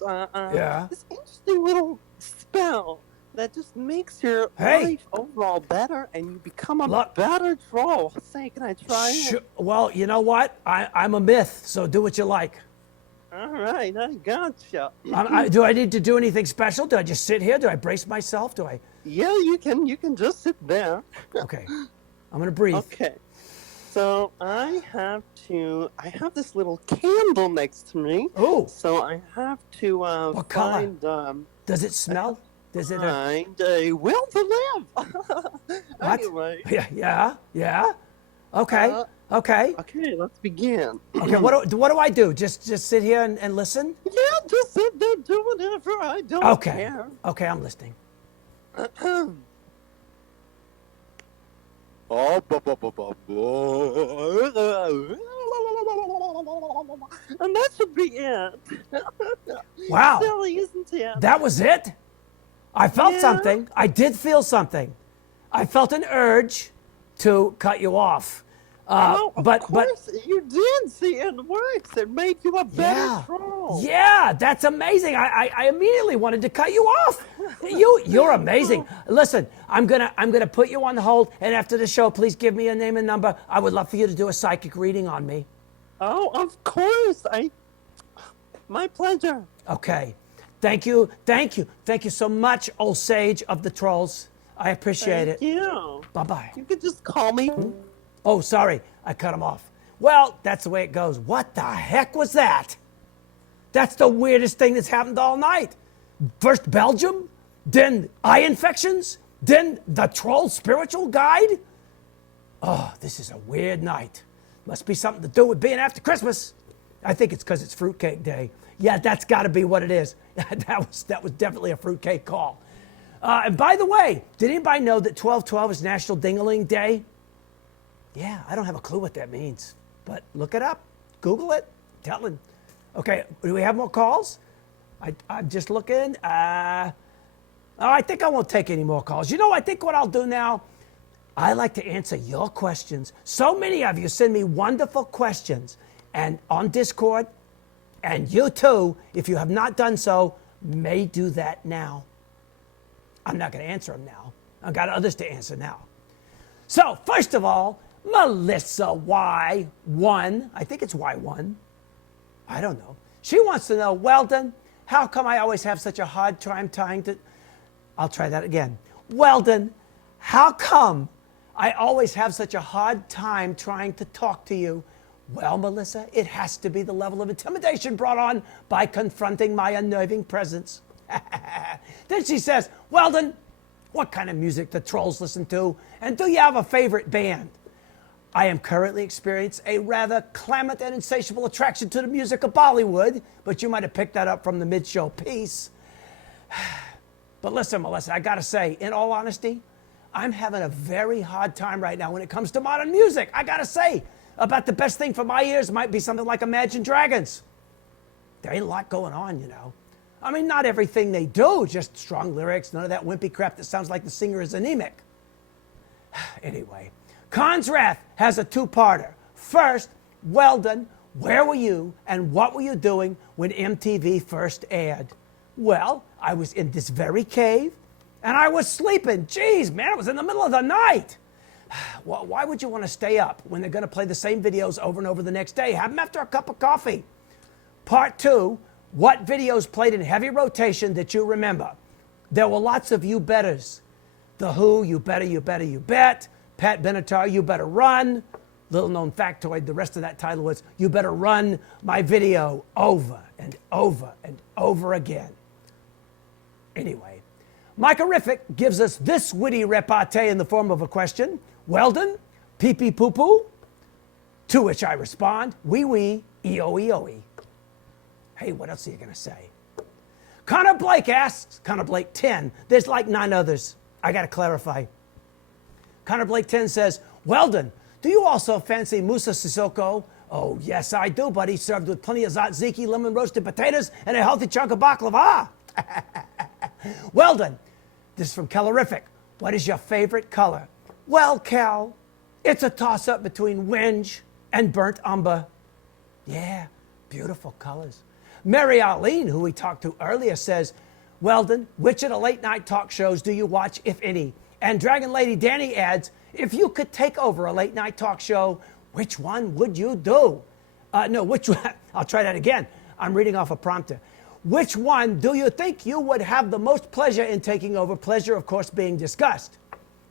this interesting little spell that just makes your life overall better, and you become a better troll. Say, can I try it? Well, you know what? I'm a myth, so do what you like. All right, I gotcha. Do I need to do anything special? Do I just sit here? Do I brace myself? Do I? Yeah, you can just sit there. Okay, I'm gonna breathe. Okay, so I have this little candle next to me. Oh. So I have to What find. color? Does it smell? Does it? Find a will to live. What? Anyway. Yeah. Okay. Okay. Okay, let's begin. Okay. What do I do? Just sit here and listen? Yeah, just sit there, do whatever. I don't Okay. care. Okay, I'm listening. And that should be it. Wow. Silly, isn't it? That was it? I felt something. I did feel something. I felt an urge to cut you off. Of course you did. See, it works. It made you a better troll. Yeah, that's amazing. I immediately wanted to cut you off. You're amazing. Listen, I'm gonna put you on hold, and after the show, please give me your name and number. I would love for you to do a psychic reading on me. Oh, of course. My pleasure. Okay. Thank you so much, old sage of the trolls. I appreciate it. Thank you. Bye-bye. You could just call me. Oh, sorry, I cut him off. Well, that's the way it goes. What the heck was that? That's the weirdest thing that's happened all night. First Belgium, then eye infections, then the troll spiritual guide. Oh, this is a weird night. Must be something to do with being after Christmas. I think it's because it's fruitcake day. Yeah, that's got to be what it is. That was definitely a fruitcake call. And by the way, did anybody know that 12/12 is National Ding-a-Ling Day? Yeah, I don't have a clue what that means, but look it up, Google it, tell him. Okay, do we have more calls? I'm just looking. I think I won't take any more calls. You know, I think what I'll do now, I like to answer your questions. So many of you send me wonderful questions, and on Discord, and you too, if you have not done so, may do that now. I'm not going to answer them now. I've got others to answer now. So, first of all, Melissa Y1, I think it's Y1. I don't know. She wants to know, Weldon, how come I always have such a hard time trying to... I'll try that again. Weldon, how come I always have such a hard time trying to talk to you? Well, Melissa, it has to be the level of intimidation brought on by confronting my unnerving presence. Then she says, Weldon, what kind of music do trolls listen to? And do you have a favorite band? I am currently experiencing a rather clamant and insatiable attraction to the music of Bollywood, but you might have picked that up from the mid-show piece. But listen, Melissa, I gotta say, in all honesty, I'm having a very hard time right now when it comes to modern music. I gotta say, about the best thing for my ears might be something like Imagine Dragons. There ain't a lot going on, you know. I mean, not everything they do, just strong lyrics, none of that wimpy crap that sounds like the singer is anemic. Anyway, Khan's Wrath has a two-parter. First, Weldon, Where were you and what were you doing when MTV first aired? Well, I was in this very cave and I was sleeping. Jeez, man, it was in the middle of the night. Well, why would you want to stay up when they're going to play the same videos over and over the next day? Have them after a cup of coffee. Part 2, what videos played in heavy rotation that you remember? There were lots of you betters. The Who, you better, you better, you bet. Pat Benatar, you better run. Little known factoid, the rest of that title was, you better run my video over and over and over again. Anyway, Micahrific gives us this witty repartee in the form of a question. Weldon, pee-pee poo-poo? To which I respond, wee-wee, e-o-e-o-e. Hey, what else are you going to say? Connor Blake asks, Connor Blake 10, there's like 9 others. I got to clarify. Connor Blake 10 says, Weldon, do you also fancy Musa Sissoko? Oh, yes, I do, buddy. Served with plenty of tzatziki, lemon roasted potatoes, and a healthy chunk of baklava. Weldon, this is from Kellerific. What is your favorite color? Well, Cal, it's a toss-up between wenge and burnt umber. Yeah, beautiful colors. Mary Arlene, who we talked to earlier, says, Weldon, which of the late-night talk shows do you watch, if any? And Dragon Lady Danny adds, if you could take over a late-night talk show, which one would you do? Which one? I'll try that again. I'm reading off a prompter. Which one do you think you would have the most pleasure in taking over? Pleasure, of course, being discussed.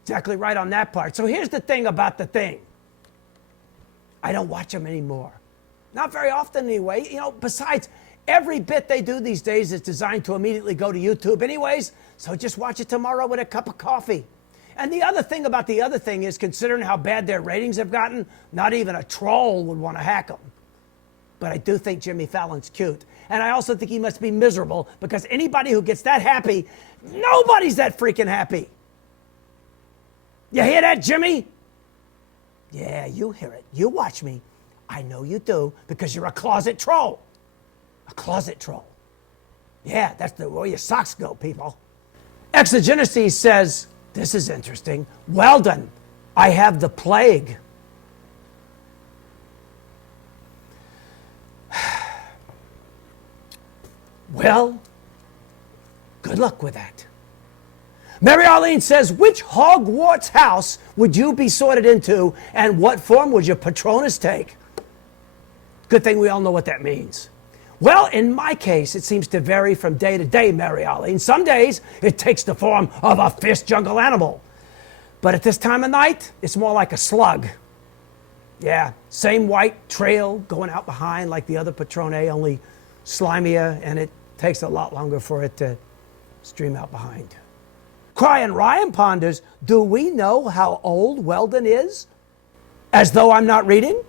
Exactly right on that part. So here's the thing about the thing. I don't watch them anymore. Not very often anyway. You know, besides, every bit they do these days is designed to immediately go to YouTube anyways, so just watch it tomorrow with a cup of coffee. And the other thing about the other thing is, considering how bad their ratings have gotten, not even a troll would want to hack them. But I do think Jimmy Fallon's cute. And I also think he must be miserable, because anybody who gets that happy, nobody's that freaking happy. You hear that, Jimmy? Yeah, you hear it. You watch me. I know you do, because you're a closet troll. A closet troll. Yeah, that's where your socks go, people. Exogenesis says, this is interesting. Weldon, I have the plague. Well, good luck with that. Mary Arlene says, which Hogwarts house would you be sorted into, and what form would your Patronus take? Good thing we all know what that means. Well, in my case, it seems to vary from day to day, Mary Arlene. Some days, it takes the form of a fierce jungle animal. But at this time of night, it's more like a slug. Yeah, same white trail going out behind like the other Patrone, only slimier, and it takes a lot longer for it to stream out behind. Crying Ryan ponders, do we know how old Weldon is? As though I'm not reading?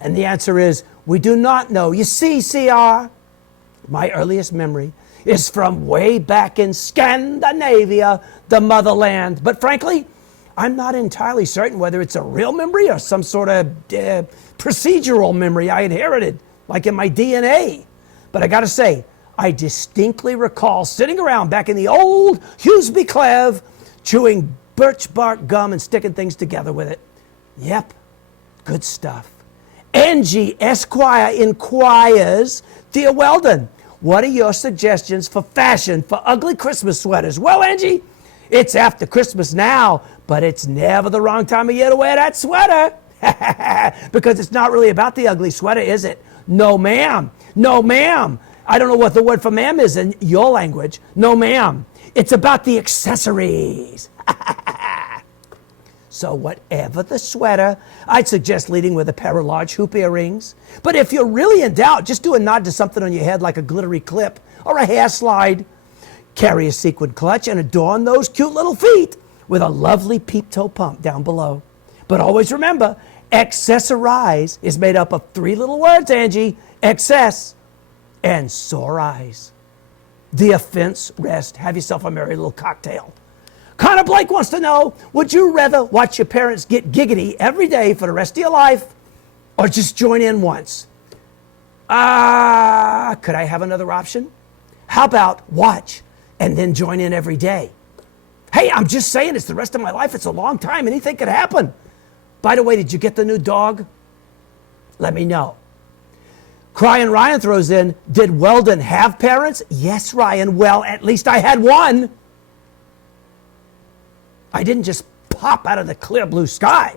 And the answer is, we do not know. You see, CR, my earliest memory is from way back in Scandinavia, the motherland. But frankly, I'm not entirely certain whether it's a real memory or some sort of procedural memory I inherited, like in my DNA. But I gotta say, I distinctly recall sitting around back in the old Hughesby Clev, chewing birch bark gum and sticking things together with it. Yep, good stuff. Angie Esquire inquires, Dear Weldon, what are your suggestions for fashion for ugly Christmas sweaters? Well, Angie, it's after Christmas now, but it's never the wrong time of year to wear that sweater. Because it's not really about the ugly sweater, is it? No, ma'am. No, ma'am. I don't know what the word for ma'am is in your language. No, ma'am. It's about the accessories. So whatever the sweater, I'd suggest leading with a pair of large hoop earrings. But if you're really in doubt, just do a nod to something on your head like a glittery clip or a hair slide. Carry a sequin clutch and adorn those cute little feet with a lovely peep toe pump down below. But always remember, accessorize is made up of 3 little words, Angie. Excess and sore eyes. The offense rest. Have yourself a merry little cocktail. Connor Blake wants to know, would you rather watch your parents get giggity every day for the rest of your life or just join in once? Could I have another option? How about watch and then join in every day? Hey, I'm just saying, it's the rest of my life. It's a long time. Anything could happen. By the way, did you get the new dog? Let me know. Crying Ryan throws in, did Weldon have parents? Yes, Ryan. Well, at least I had one. I didn't just pop out of the clear blue sky.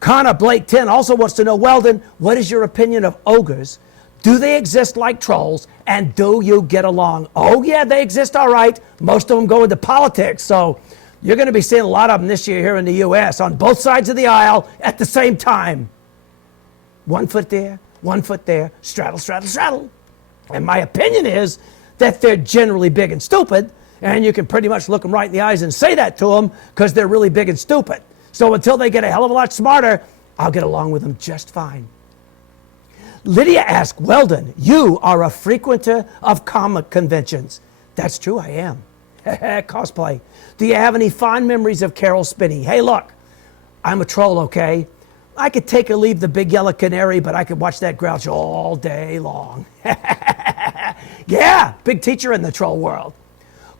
Connor Blake 10 also wants to know, Weldon, what is your opinion of ogres? Do they exist like trolls, and do you get along? Oh, yeah, they exist all right. Most of them go into politics, so you're going to be seeing a lot of them this year here in the U.S. on both sides of the aisle at the same time. 1 foot there, 1 foot there, straddle, straddle, straddle. And my opinion is that they're generally big and stupid, and you can pretty much look them right in the eyes and say that to them because they're really big and stupid. So until they get a hell of a lot smarter, I'll get along with them just fine. Lydia asked, Weldon, you are a frequenter of comic conventions. That's true, I am. Cosplay. Do you have any fond memories of Carol Spinney? Hey, look, I'm a troll, okay? I could take or leave the big yellow canary, but I could watch that Grouch all day long. Yeah, big teacher in the troll world.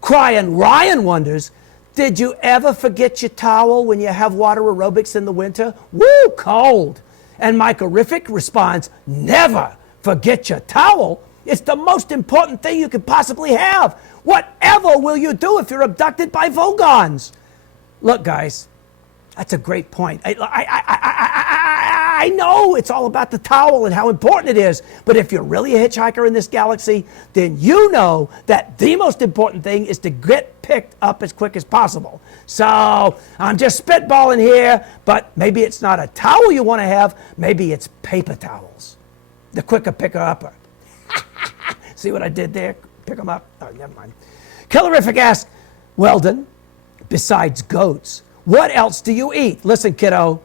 Crying Ryan wonders, did you ever forget your towel when you have water aerobics in the winter? Woo, cold. And Micah-rific responds, never forget your towel. It's the most important thing you could possibly have. Whatever will you do if you're abducted by Vogons? Look, guys, that's a great point. I know it's all about the towel and how important it is, but if you're really a hitchhiker in this galaxy, then you know that the most important thing is to get picked up as quick as possible. So I'm just spitballing here, but maybe it's not a towel you want to have, maybe it's paper towels. The quicker picker-upper. See what I did there? Pick them up? Oh, never mind. Killerific asks, Weldon, besides goats, what else do you eat? Listen, kiddo,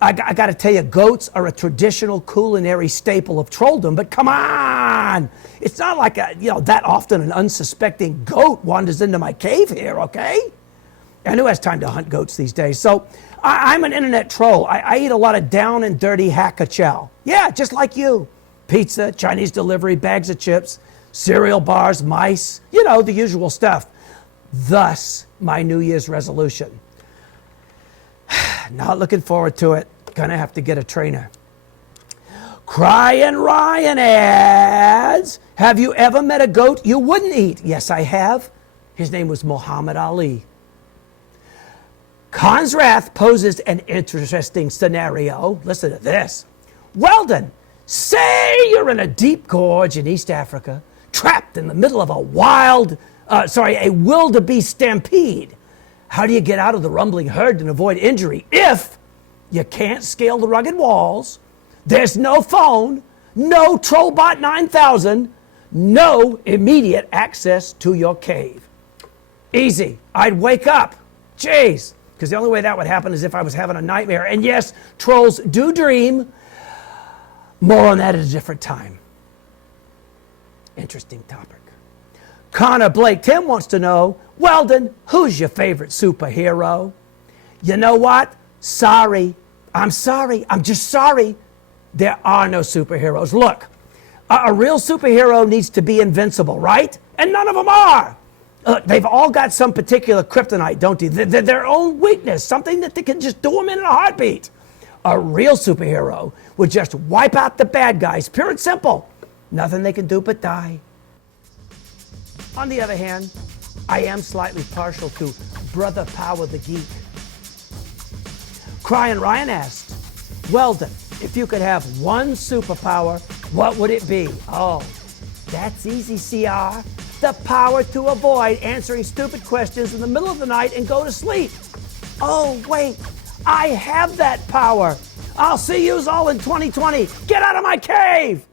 I got to tell you, goats are a traditional culinary staple of trolldom, but come on! It's not like that often an unsuspecting goat wanders into my cave here, okay? And who has time to hunt goats these days? So I'm an internet troll. I eat a lot of down and dirty hack-a-chow. Yeah, just like you. Pizza, Chinese delivery, bags of chips, cereal bars, mice, the usual stuff. Thus, my New Year's resolution. Not looking forward to it. Gonna have to get a trainer. Crying Ryan adds, have you ever met a goat you wouldn't eat? Yes, I have. His name was Muhammad Ali. Consrath poses an interesting scenario. Listen to this. Weldon, say you're in a deep gorge in East Africa, trapped in the middle of a wildebeest stampede. How do you get out of the rumbling herd and avoid injury if you can't scale the rugged walls, there's no phone, no Trollbot 9000, no immediate access to your cave? Easy. I'd wake up. Jeez. Because the only way that would happen is if I was having a nightmare. And yes, trolls do dream. More on that at a different time. Interesting topic. Connor Blake 10 wants to know, Weldon, who's your favorite superhero? You know what? Sorry. I'm sorry. I'm just sorry. There are no superheroes. Look, a real superhero needs to be invincible, right? And none of them are. Look, they've all got some particular kryptonite, don't they? Their own weakness, something that they can just do them in a heartbeat. A real superhero would just wipe out the bad guys, pure and simple. Nothing they can do but die. On the other hand, I am slightly partial to Brother Power the Geek. Crying Ryan asked, Weldon, if you could have one superpower, what would it be? Oh, that's easy, CR. The power to avoid answering stupid questions in the middle of the night and go to sleep. Oh, wait, I have that power. I'll see yous all in 2020. Get out of my cave!